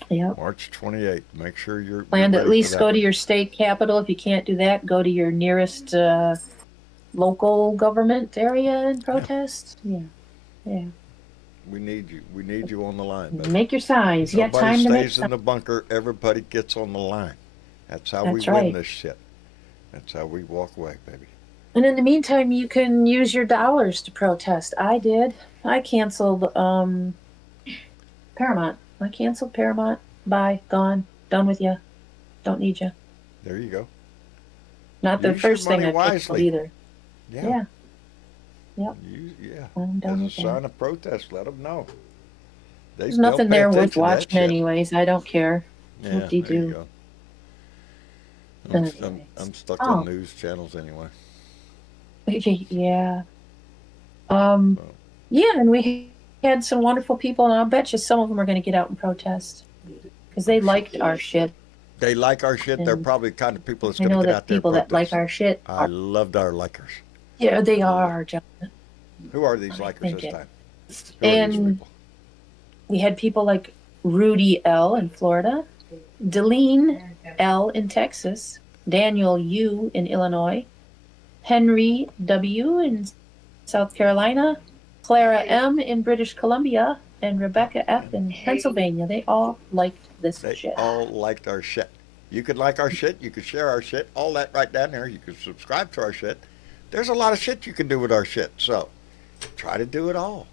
Yep. March 28th. Make sure you're Plan to ready at for least that go one. to your state capital. If you can't do that, go to your nearest local government area and protest. Yeah. Yeah. We need you. We need you on the line. Baby. Make your signs. You got Nobody time to make stays in the bunker. Everybody gets on the line. That's how we That's win right. this shit. That's how we walk away, baby. And in the meantime, you can use your dollars to protest. I did. I canceled Paramount. I canceled Paramount. Bye. Gone. Done with you. Don't need you. There you go. Not the Use your first thing money I canceled wisely. either. Yeah. Yep. Yeah. I'm done As a with that. sign of protest, let them know. There's nothing there worth attention to that watching shit. anyways. I don't care. Yeah, there Whoop-de-doo. you go. I'm Anyways. stuck Oh. on news channels anyway. Yeah. Yeah, and we had some wonderful people, and I'll bet you some of them are going to get out and protest because they liked our shit. They like our shit. They're And probably the kind of people that's I going to know get that out there. people and that like protest. our shit I are, loved our likers. yeah, they are, John. Who are these likers think this it- time? Who are these And people? we had people like Rudy L. in Florida, Deline L. in Texas, Daniel U. in Illinois, Henry W. in South Carolina, Clara M. in British Columbia, and Rebecca F. in Pennsylvania. They all liked this They shit. all liked our shit. You could like our shit. You could share our shit. All that right down there. You could subscribe to our shit. There's a lot of shit you can do with our shit. So try to do it all.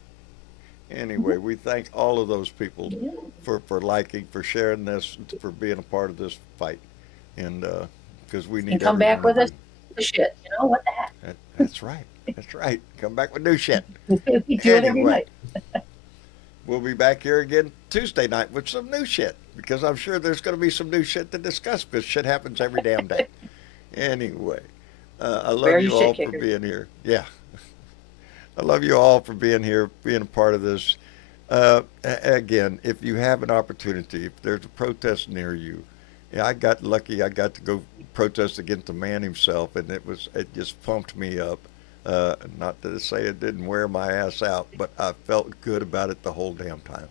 Anyway, we thank all of those people for liking, for sharing this, for being a part of this fight. And because we need And come back everyone with to us the shit. You know, what the heck? That's right. That's right. Come back with new shit. We do it every Anyway. night. We'll be back here again Tuesday night with some new shit, because I'm sure there's going to be some new shit to discuss, because shit happens every damn day. Anyway, I love Very you all shit for kicker. being here. Yeah. I love you all for being here, being a part of this. Again, if you have an opportunity, if there's a protest near you, yeah, I got lucky. I got to go protest against the man himself, and it just pumped me up. Not to say it didn't wear my ass out, but I felt good about it the whole damn time.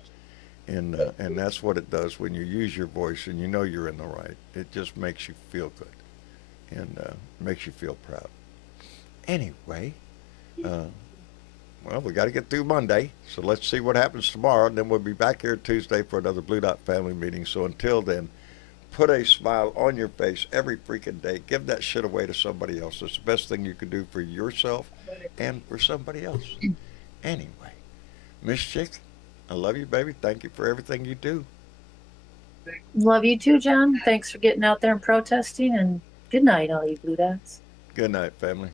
And that's what it does when you use your voice and you know you're in the right. It just makes you feel good and makes you feel proud. Anyway, well, we got to get through Monday, so let's see what happens tomorrow, and then we'll be back here Tuesday for another Blue Dot family meeting. So until then, put a smile on your face every freaking day. Give that shit away to somebody else. It's the best thing you can do for yourself and for somebody else. Anyway, Miss Chick, I love you, baby. Thank you for everything you do. Love you too, John. Thanks for getting out there and protesting, and good night, all you Blue Dots. Good night, family.